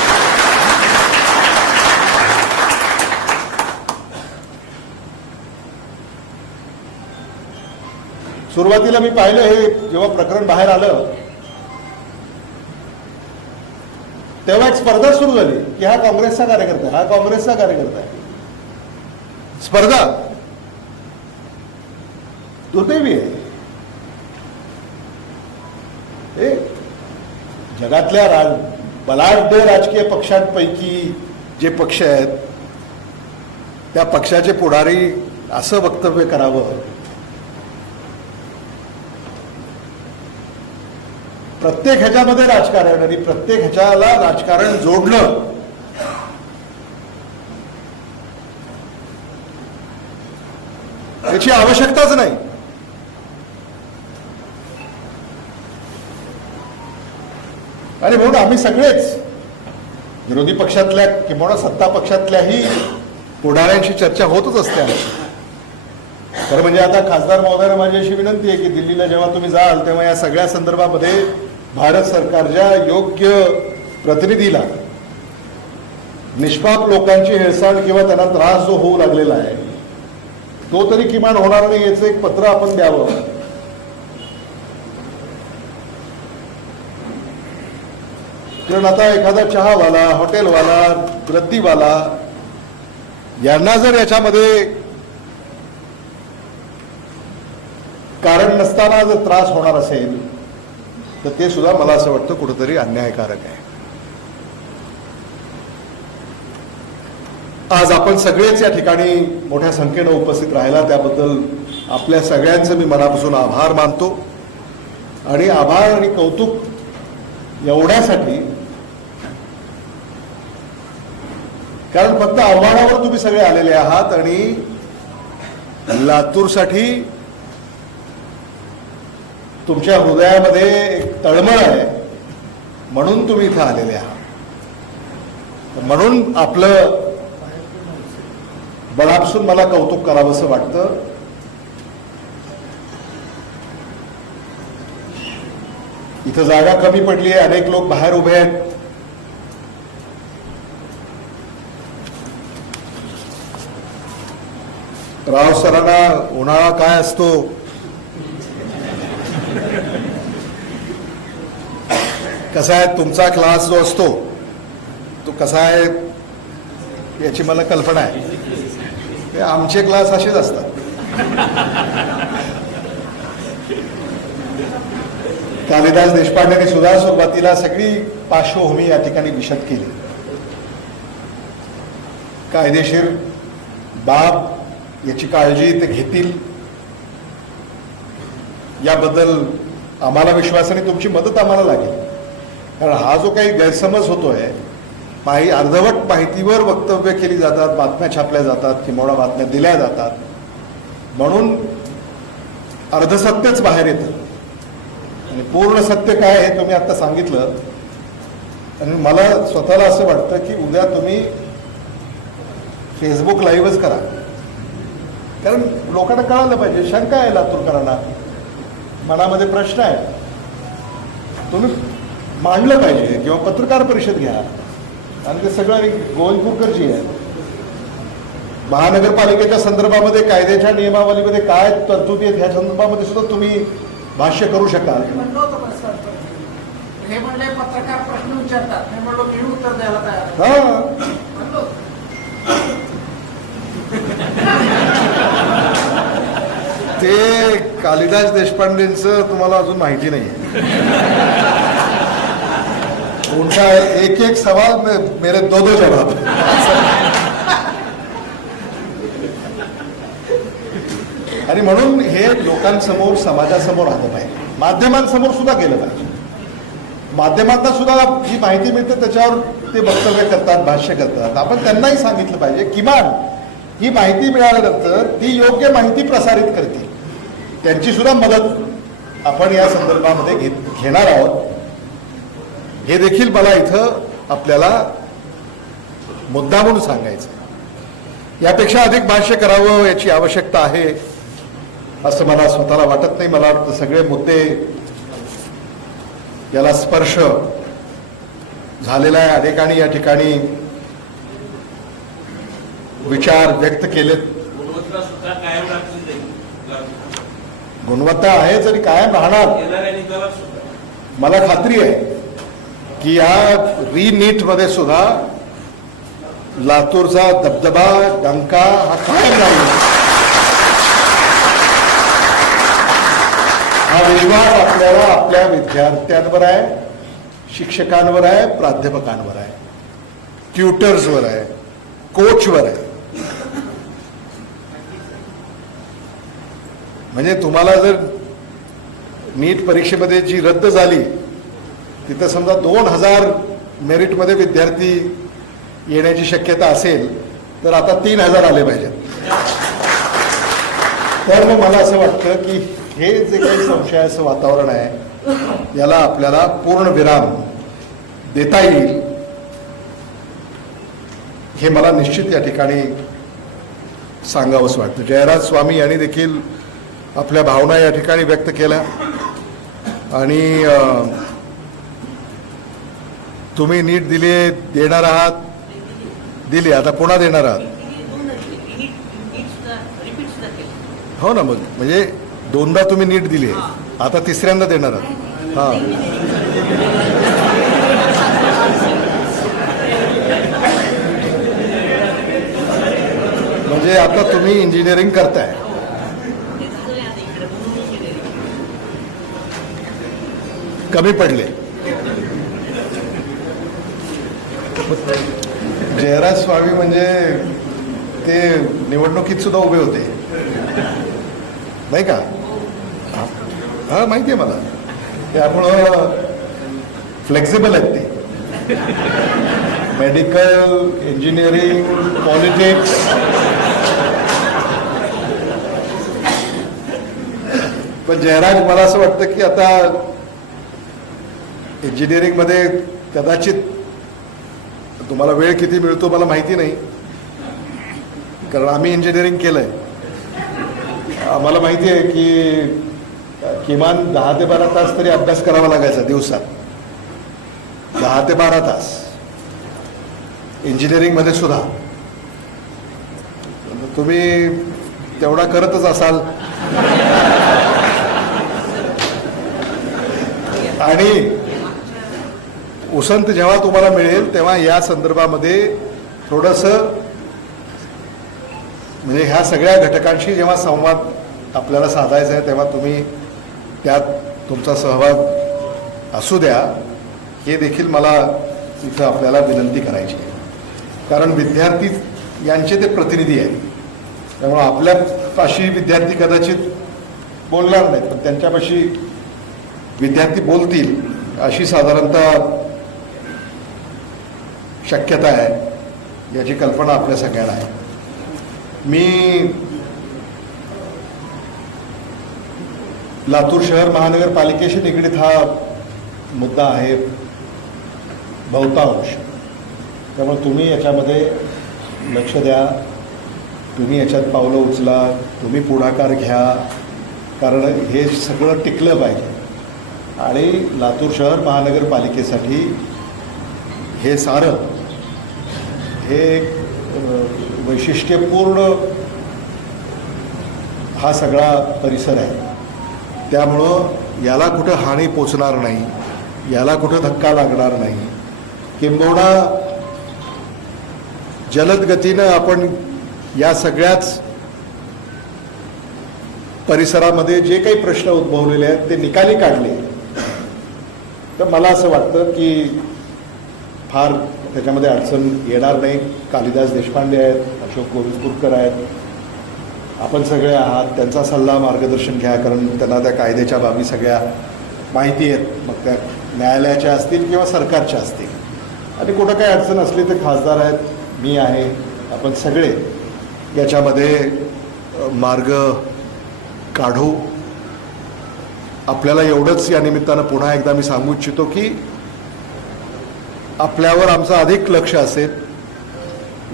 सुरुवातीला मी पाहिलं, हे जेव्हा प्रकरण बाहेर आलं तेव्हा एक स्पर्धा सुरू झाली की हा काँग्रेसचा कार्यकर्ता आहे, हा काँग्रेसचा कार्यकर्ता आहे. स्पर्धा दुर्दैवी आहे. हे जगातल्या बलाढ्य राजकीय पक्षांपैकी जे पक्ष आहेत त्या पक्षाचे पुढारी असं वक्तव्य करावं, प्रत्येक ह्याच्यामध्ये राजकारण आणि प्रत्येक ह्याच्याला राजकारण जोडणं याची आवश्यकताच नाही. आणि म्हणून आम्ही सगळेच विरोधी पक्षातल्या किंवा सत्ता पक्षातल्याही पुढाऱ्यांशी चर्चा होतच असते आमची. खरं म्हणजे आता खासदार महोदयांना माझी अशी विनंती आहे की दिल्लीला जेव्हा तुम्ही जाल तेव्हा या सगळ्या संदर्भामध्ये भारत सरकारच्या योग्य प्रतिनिधीला निष्पाप लोकांची हेळसांड किंवा त्यांना त्रास जो होऊ लागलेला आहे तो तरी किमान होणार नाही याचं एक पत्र आपण द्यावं. कारण आता एखादा चहावाला, हॉटेलवाला, रद्दीवाला यांना जर याच्यामध्ये कारण नसताना जर त्रास होणार असेल तर ते सुद्धा मला असं वाटतं कुठंतरी अन्यायकारक आहे. आज आपण सगळेच या ठिकाणी मोठ्या संख्येनं उपस्थित राहिला त्याबद्दल आपल्या सगळ्यांचं मी मनापासून आभार मानतो. आणि आभार आणि कौतुक एवढ्यासाठी कारण फक्त आव्हानावर तुम्ही सगळे आलेले आहात आणि लातूरसाठी तुमच्या हृदयामध्ये एक तळमळ आहे म्हणून तुम्ही इथं आलेले आहात. म्हणून आपलं बळापसून मला कौतुक करावंसं वाटतं. इथं जागा कमी पडली आहे, अनेक लोक बाहेर उभे आहेत. राव सरांना उन्हाळा काय असतो कसा आहे, तुमचा क्लास जो असतो तो कसा आहे याची मला कल्पना आहे. हे आमचे क्लास असेच असतात. कालिदास देशपांडेंनी सुद्धा सुरुवातीला सगळी पार्श्वभूमी या ठिकाणी विशद केली. कायदेशीर बाब याची काळजी ते घेतील याबद्दल आम्हाला विश्वास आणि तुमची मदत आम्हाला लागेल. कारण हा जो काही गैरसमज होतोय, अर्धवट माहितीवर वक्तव्य केली जातात, बातम्या छापल्या जातात, किंवा बातम्या दिल्या जातात, म्हणून अर्धसत्यच बाहेर येतं आणि पूर्ण सत्य काय हे तुम्ही आता सांगितलं. आणि मला स्वतःला असं वाटतं की उद्या तुम्ही फेसबुक लाईव्हच करा, कारण लोकांना कळायला पाहिजे. शंका आहे लातूरकरांना, मनामध्ये प्रश्न आहे, तुम्ही मांडलं पाहिजे किंवा पत्रकार परिषद घ्या. आणि ते सगळं गोविंदपूरकरची आहे. महानगरपालिकेच्या संदर्भामध्ये कायद्याच्या नियमावलीमध्ये काय तरतुदी आहेत ह्या संदर्भामध्ये सुद्धा तुम्ही भाष्य करू शकाल. हे म्हणले पत्रकार प्रश्न विचारतात, मी म्हणलो मी उत्तर द्यायला तयार. हा, ते कालिदास देशपांडेंचं तुम्हाला अजून माहिती नाही. उनका एक एक सवाल में मेरे दो दो जवाब. आणि म्हणून हे लोकांसमोर समाजासमोर आलं पाहिजे, माध्यमांसमोर सुद्धा गेलं पाहिजे. माध्यमांना सुद्धा जी माहिती मिळते त्याच्यावर ते वक्तव्य करतात, भाष्य करतात. आपण त्यांनाही सांगितलं पाहिजे, किमान ही माहिती मिळाल्यानंतर ती योग्य माहिती प्रसारित करतील, त्यांची सुद्धा मदत आपण या संदर्भामध्ये घेणार आहोत. हे देखील मला इथं आपल्याला मुद्दा म्हणून सांगायचं. यापेक्षा अधिक भाष्य करावं याची आवश्यकता आहे असं मला स्वतःला वाटत नाही. मला वाटतं सगळे मुद्दे याला स्पर्श झालेला आहे. अनेकांनी या ठिकाणी विचार व्यक्त केलेत. गुणवत्ता आहेच आणि कायम राहणार. मला खात्री आहे की या रिनीट मध्ये सुद्धा लातूरचा दबदबा, डंका हा कायम राहील. हा विश्वास आपल्याला आपल्या विद्यार्थ्यांवर आहे, शिक्षकांवर आहे, प्राध्यापकांवर आहे, ट्युटर्सवर आहे, कोचवर आहे. म्हणजे तुम्हाला जर नीट परीक्षेमध्ये जी रद्द झाली तिथं समजा 2000 मेरिटमध्ये विद्यार्थी येण्याची शक्यता असेल तर आता 3000 आले पाहिजेत. तर मग मला असं वाटतं की हे जे काही संशयाचं वातावरण आहे याला आपल्याला पूर्ण विराम देता येईल हे मला निश्चित या ठिकाणी सांगावंच वाटतं. जयराज स्वामी यांनी देखील आपल्या भावना या ठिकाणी व्यक्त केल्या आणि तुम्ही नीट देणार आहात, दिली, आता पुन्हा देणार आहात. हो ना, मग म्हणजे दोनदा तुम्ही नीट दिली, आता तिसऱ्यांदा देणार आहात. हा, म्हणजे आता तुम्ही इंजिनिअरिंग करताय. कमी पडले. जयराज स्वामी म्हणजे ते निवडणुकीत सुद्धा उभे होते नाही का? हा, माहिती आहे मला. त्यामुळं फ्लेक्झिबल आहेत ते. मेडिकल, इंजिनिअरिंग, पॉलिटिक्स, पण जयराज मला असं वाटतं की आता इंजिनिअरिंगमध्ये कदाचित तुम्हाला वेळ किती मिळतो मला माहिती नाही, कारण आम्ही इंजिनिअरिंग केलंय. आम्हाला माहिती आहे की किमान 10 ते 12 तास तरी अभ्यास करावा लागायचा दिवसात. 10 ते 12 तास इंजिनिअरिंगमध्ये सुद्धा. तुम्ही तेवढा करतच असाल. आणि उसंत जेव्हा तुम्हाला मिळेल तेव्हा या संदर्भामध्ये थोडंसं म्हणजे ह्या सगळ्या घटकांशी जेव्हा संवाद आपल्याला साधायचा आहे तेव्हा तुम्ही त्यात तुमचा सहभाग असू द्या, हे देखील मला इथं आपल्याला विनंती करायची आहे. कारण विद्यार्थी यांचे ते प्रतिनिधी आहेत, त्यामुळे आपल्यापाशी विद्यार्थी कदाचित बोलणार नाहीत, पण त्यांच्यापाशी विद्यार्थी बोलतील अशी साधारणतः शक्यता आहे, याची कल्पना आपल्या सगळ्यांना आहे. मी लातूर शहर महानगरपालिकेशी निगडीत हा मुद्दा आहे बहुतांश, त्यामुळे तुम्ही याच्यामध्ये लक्ष द्या, तुम्ही याच्यात पावलं उचला, तुम्ही पुढाकार घ्या, कारण हे सगळं टिकलं पाहिजे. आणि लातूर शहर महानगरपालिकेसाठी हे सारं हे एक वैशिष्ट्यपूर्ण हा सगळा परिसर आहे. त्यामुळं याला कुठं हानी पोचणार नाही, याला कुठं धक्का लागणार नाही. किंबहुना जलद गतीनं आपण या सगळ्याच परिसरामध्ये जे काही प्रश्न उद्भवलेले आहेत ते निकाली काढले तर मला असं वाटतं की फार त्याच्यामध्ये अडचण येणार नाही. कालिदास देशपांडे आहेत, अशोक गोविंदपूरकर आहेत, आपण सगळे आहात, त्यांचा सल्ला मार्गदर्शन घ्या, कारण त्यांना त्या कायद्याच्या बाबी सगळ्या माहिती आहेत, मग त्या न्यायालयाच्या असतील किंवा सरकारच्या असतील. आणि कुठं काही अडचण असली तर खासदार आहेत, मी आहे, आपण सगळे याच्यामध्ये मार्ग काढू. आपल्याला एवढंच या निमित्तानं पुन्हा एकदा मी सांगू इच्छितो की आपल्यावर आमचं अधिक लक्ष असेल.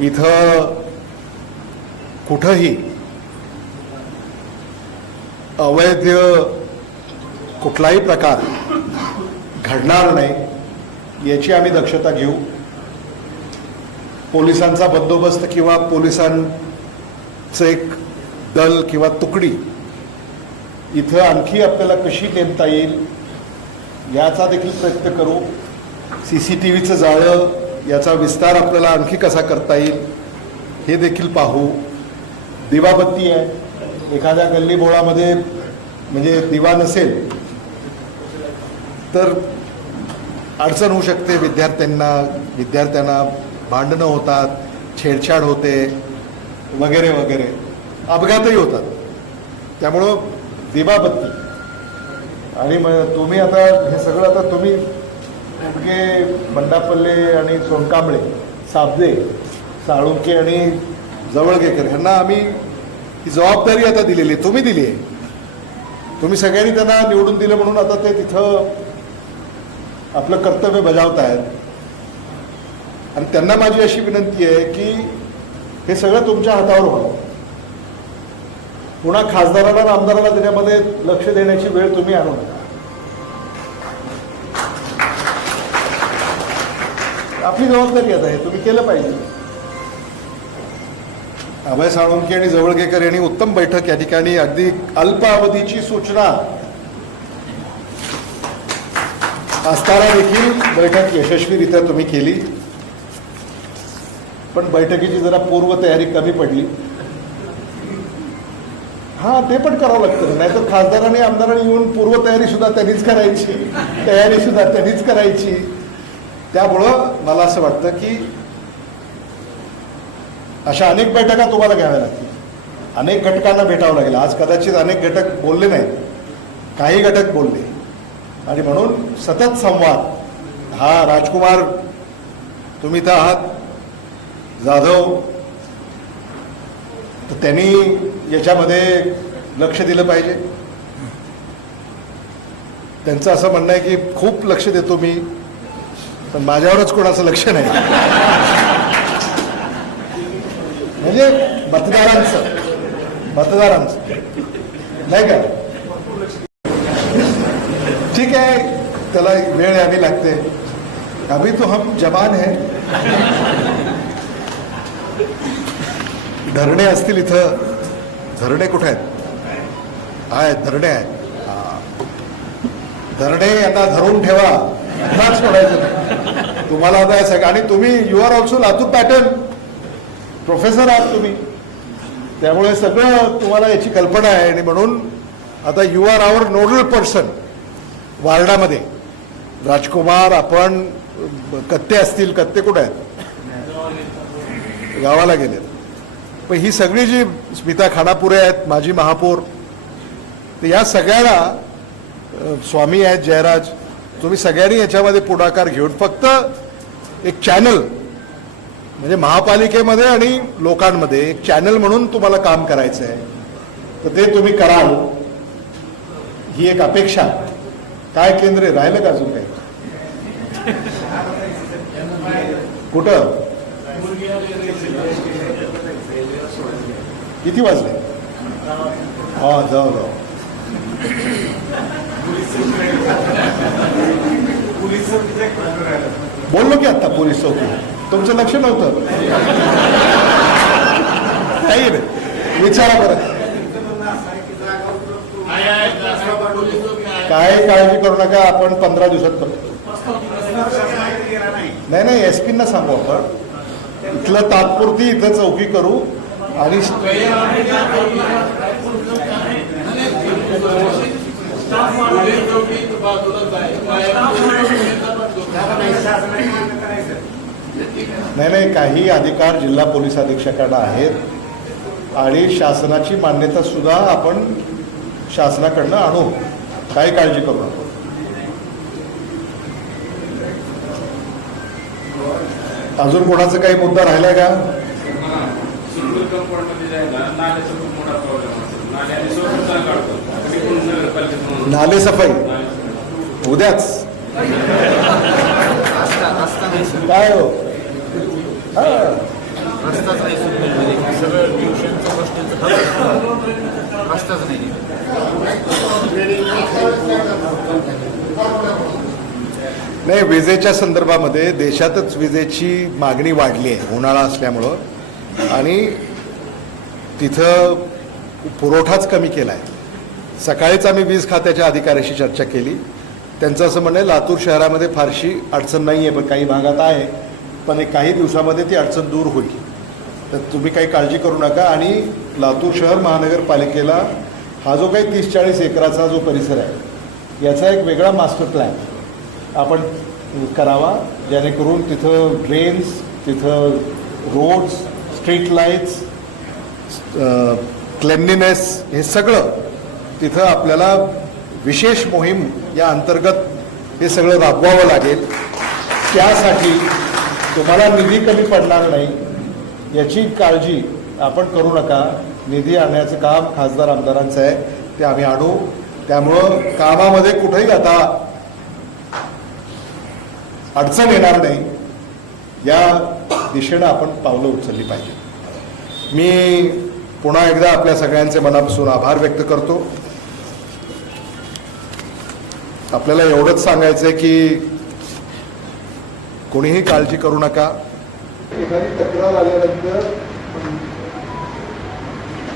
इथं कुठंही अवैध कुठलाही प्रकार घडणार नाही याची आम्ही दक्षता घेऊ. पोलिसांचा बंदोबस्त किंवा पोलिसांचं एक दल किंवा तुकडी इथं आणखी आपल्याला कशी नेमता येईल याचा देखील प्रयत्न करू. CCTVचं जाळं याचा विस्तार आपल्याला आणखी कसा करता येईल हे देखील पाहू. दिवाबत्ती आहे, एखाद्या गल्लीबोळामध्ये म्हणजे दिवा नसेल तर अडचण होऊ शकते. विद्यार्थ्यांना भांडणं होतात, छेडछाड होते वगैरे वगैरे, अपघातही होतात. त्यामुळं दिवाबत्ती आणि मग तुम्ही आता हे सगळं आता तुम्ही उडगे, बंडापल्ले आणि सोनकांबळे, साबदे, साळुंके आणि जवळगेकर ह्यांना आम्ही ही जबाबदारी आता दिलेली आहे, तुम्ही दिली आहे. तुम्ही सगळ्यांनी त्यांना निवडून दिलं म्हणून आता ते तिथं आपलं कर्तव्य बजावत आहेत. आणि त्यांना माझी अशी विनंती आहे की हे सगळं तुमच्या हातावर व्हावं. पुन्हा खासदाराला आणि आमदाराला त्याच्यामध्ये लक्ष देण्याची वेळ तुम्ही आणू नका. आपली जबाबदारी आता हे तुम्ही केलं पाहिजे. अभय साळुंके आणि जवळगेकर यांनी उत्तम बैठक या ठिकाणी अगदी अल्पावधीची सूचना असताना देखील बैठक यशस्वीरित्या तुम्ही केली. पण बैठकीची जरा पूर्वतयारी कमी पडली. हां, ते पण करावं लागतं, नाहीतर खासदारांनी आमदारांनी येऊन पूर्वतयारी सुद्धा त्यांनीच करायची, तयारी सुद्धा त्यांनीच करायची. त्यामुळं मला असं वाटतं की अशा अनेक बैठका तुम्हाला घ्याव्या लागतील, अनेक घटकांना भेटावं लागेल. आज कदाचित अनेक घटक बोलले नाहीत, काही घटक बोलले, आणि म्हणून सतत संवाद हा राजकुमार तुम्ही इथं आहात, जाधव, तर त्यांनी याच्यामध्ये लक्ष दिलं पाहिजे. त्यांचं असं म्हणणं आहे की खूप लक्ष देतो मी, पण माझ्यावरच कोणाचं लक्ष नाही. म्हणजे मतदारांचं नाही का. ठीक आहे, त्याला वेळ यावी लागते. अभी तो हम जवान है. धरणे असतील इथं. धरणे कुठे आहेत? धरणे आहेत. धरणे आता धरून ठेवा, नाच सोडायचं नाही. तुम्हाला आता सगळं, आणि तुम्ही you are also Latur pattern professor आहात तुम्ही, त्यामुळे सगळं तुम्हाला याची कल्पना आहे. आणि म्हणून आता you are our nodal person वार्डामध्ये. राजकुमार, आपण, कत्ते असतील. कत्ते कुठे आहेत? गावाला गेलेत. पण ही सगळी जी स्मिता खानापुरे आहेत, माजी महापौर, तर या सगळ्याला, स्वामी आहेत, जयराज, तुम्ही सगळ्यांनी याच्यामध्ये पुढाकार घेऊन फक्त एक चॅनल, म्हणजे महापालिकेमध्ये आणि लोकांमध्ये एक चॅनल म्हणून तुम्हाला काम करायचं आहे, तर ते तुम्ही कराल ही एक अपेक्षा. काय केंद्र राहिलं का अजून काही? कुठं? किती वाजले? हा, जाऊ. बोललो की आता पोलीस चौकी. तुमचं लक्ष नव्हतं? नाही रे, विचारा बरं. काय काळजी करू नका, आपण 15 दिवसात करतो. नाही, एसपींना सांगू आपण. इथलं तात्पुरती इथं चौकी करू. आणि नाही, काही अधिकार जिल्हा पोलीस अधीक्षकांना आहेत, आणि शासनाची मान्यता सुद्धा आपण शासनाकडनं आणू. काही काळजी करू नका. अजून कोणाचा काही मुद्दा राहिला का? नाले सफाई उद्याच काय हो? नाही, विजेच्या संदर्भामध्ये देशातच विजेची मागणी वाढली आहे उन्हाळा असल्यामुळं, आणि तिथं पुरवठाच कमी केला आहे. सकाळीच आम्ही वीज खात्याच्या अधिकाऱ्याशी चर्चा केली. त्यांचं असं म्हणणं आहे लातूर शहरामध्ये फारशी अडचण नाही आहे, पण काही भागात आहे, पण एक काही दिवसामध्ये ती अडचण दूर होईल. तर तुम्ही काही काळजी करू नका. आणि लातूर शहर महानगरपालिकेला हा जो काही 30-40 एकराचा जो परिसर आहे, याचा एक वेगळा मास्टर प्लॅन आपण करावा, जेणेकरून तिथं ड्रेन्स, तिथं रोड्स, स्ट्रीट लाईट्स, क्लेनलीनेस, हे सगळं तिथं आपल्याला विशेष मोहीम या अंतर्गत हे सगळं राबवावं लागेल. त्यासाठी तुम्हाला निधी कमी पडणार नाही याची काळजी आपण करू नका. निधी आणण्याचं काम खासदार आमदारांचं आहे, ते आम्ही आणू. त्यामुळं कामामध्ये कुठेही आता अडचण येणार नाही, या दिशेनं आपण पावलं उचलली पाहिजे. मी पुन्हा एकदा आपल्या सगळ्यांचे मनापासून आभार व्यक्त करतो. आपल्याला एवढंच सांगायचं आहे की कोणीही काळजी करू नका. एखादी तक्रार आल्यानंतर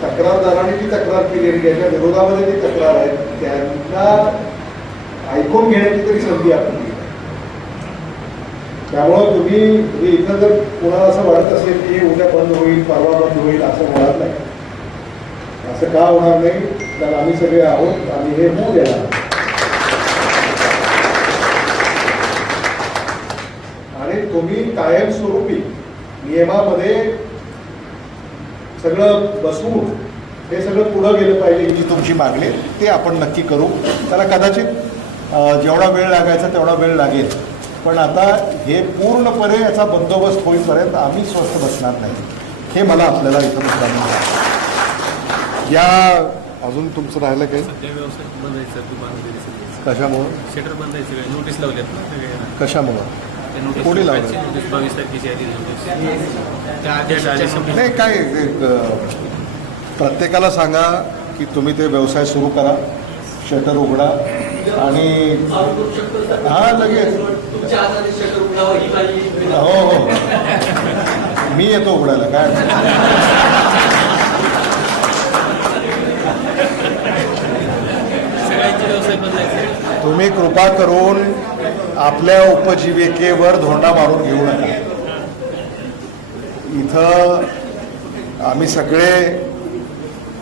तक्रारदाराने जी तक्रार केली आणि ज्याच्या विरोधामध्ये जी तक्रार आहे त्यांना ऐकून घेण्याची तरी संधी आपण दिली. त्यामुळं तुम्ही इथं जर कोणाला असं वाटत असेल की उद्या बंद होईल, परवा बंद होईल, असं होणार नाही. असं का होणार नाही? तर आम्ही सगळे आहोत, आम्ही हे होऊ देणार. आणि तुम्ही कायमस्वरूपी नियमामध्ये सगळं बसवून हे सगळं पुढं गेलं पाहिजे. जी तुमची मागणी ते आपण नक्की करू. त्याला कदाचित जेवढा वेळ लागायचा तेवढा वेळ लागेल, पण आता हे पूर्णपणे याचा बंदोबस्त होईपर्यंत आम्ही स्वस्थ बसणार नाही, हे मला आपल्याला इथं मुद्दाम या. अजून तुमचं राहिलं काही? सध्या व्यवसाय बंद आहे सर, दुकान वगैरे सगळे कशामुळं? शटर बंद आहे सगळे, नोटीस लावल्यात ना सगळे. कशामुळं? ते नोटीस कोणी लावलं? नोटीस 22 तारखेची आली नोटीस. त्या आदेश नाही काय प्रत्येकाला सांगा की तुम्ही ते व्यवसाय सुरू करा, शटर उघडा आणि हा लगेच हो हो मी येतो उघडायला, काय अडचण नाही. सगळ्यांचे व्यवसाय बंद आहे सर. तुम्ही कृपा करून आपल्या उपजीविकेवर धोंडा मारून घेऊ नका. इथं आम्ही सगळे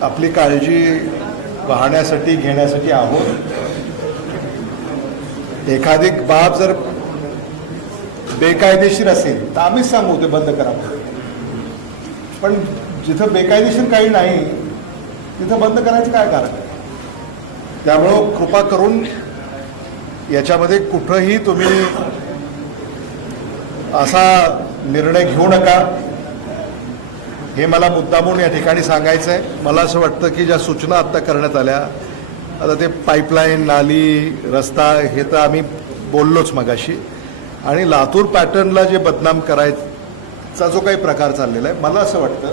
आपली काळजी वाहण्यासाठी घेण्यासाठी आहोत. एखादी बाब जर बेकायदेशीर असेल तर आम्हीच सांगू ते बंद करा, पण जिथं बेकायदेशीर काही नाही तिथं बंद करायचं काय कारण आहे? त्यामुळं कृपा करून याच्यामध्ये कुठंही तुम्ही असा निर्णय घेऊ नका, हे मला मुद्दामून या ठिकाणी सांगायचं आहे. मला असं वाटतं की ज्या सूचना आत्ता करण्यात आल्या, आता ते पाईपलाईन, नाली, रस्ता हे तर आम्ही बोललोच मगाशी, आणि लातूर पॅटर्नला जे बदनाम करायचा जो काही प्रकार चाललेला आहे, मला असं वाटतं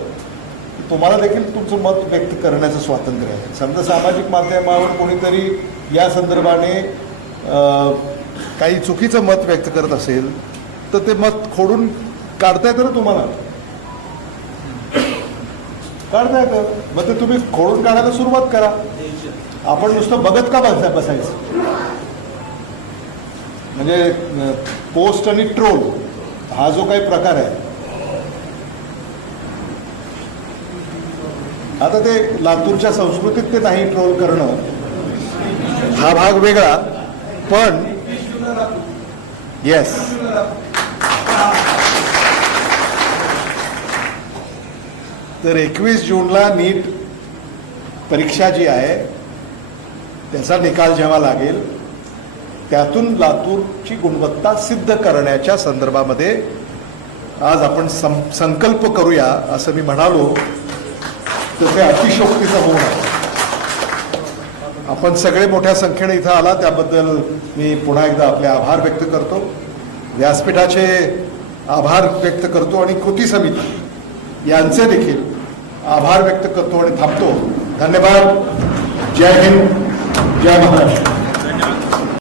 की तुम्हाला देखील तुमचं मत व्यक्त करण्याचं स्वातंत्र्य आहे. समजा सामाजिक माध्यमावर कोणीतरी या संदर्भाने काही चुकीचं मत व्यक्त करत असेल तर ते मत खोडून काढता येतं ना तुम्हाला, काढता येतं. मग ते तुम्ही खोडून काढायला सुरुवात करा. आपण नुसतं बघत का बसायचं? म्हणजे पोस्ट आणि ट्रोल हा जो काही प्रकार आहे, आता ते लातूरच्या संस्कृतीत ते नाही ट्रोल करणं, हा भाग वेगळा. पण येस, तर 21 जूनला नीट परीक्षा जी आहे त्याचा निकाल जेव्हा लागेल, त्यातून लातूरची गुणवत्ता सिद्ध करण्याच्या संदर्भामध्ये आज आपण संकल्प करूया असं मी म्हणालो तर ते अतिशयोक्तीचं होऊ नये. आपण सगळे मोठ्या संख्येने इथं आला त्याबद्दल मी पुन्हा एकदा आपले आभार व्यक्त करतो, व्यासपीठाचे आभार व्यक्त करतो आणि कृती समिती यांचे देखील आभार व्यक्त करतो आणि थांबतो. धन्यवाद. जय हिंद, जय महाराष्ट्र.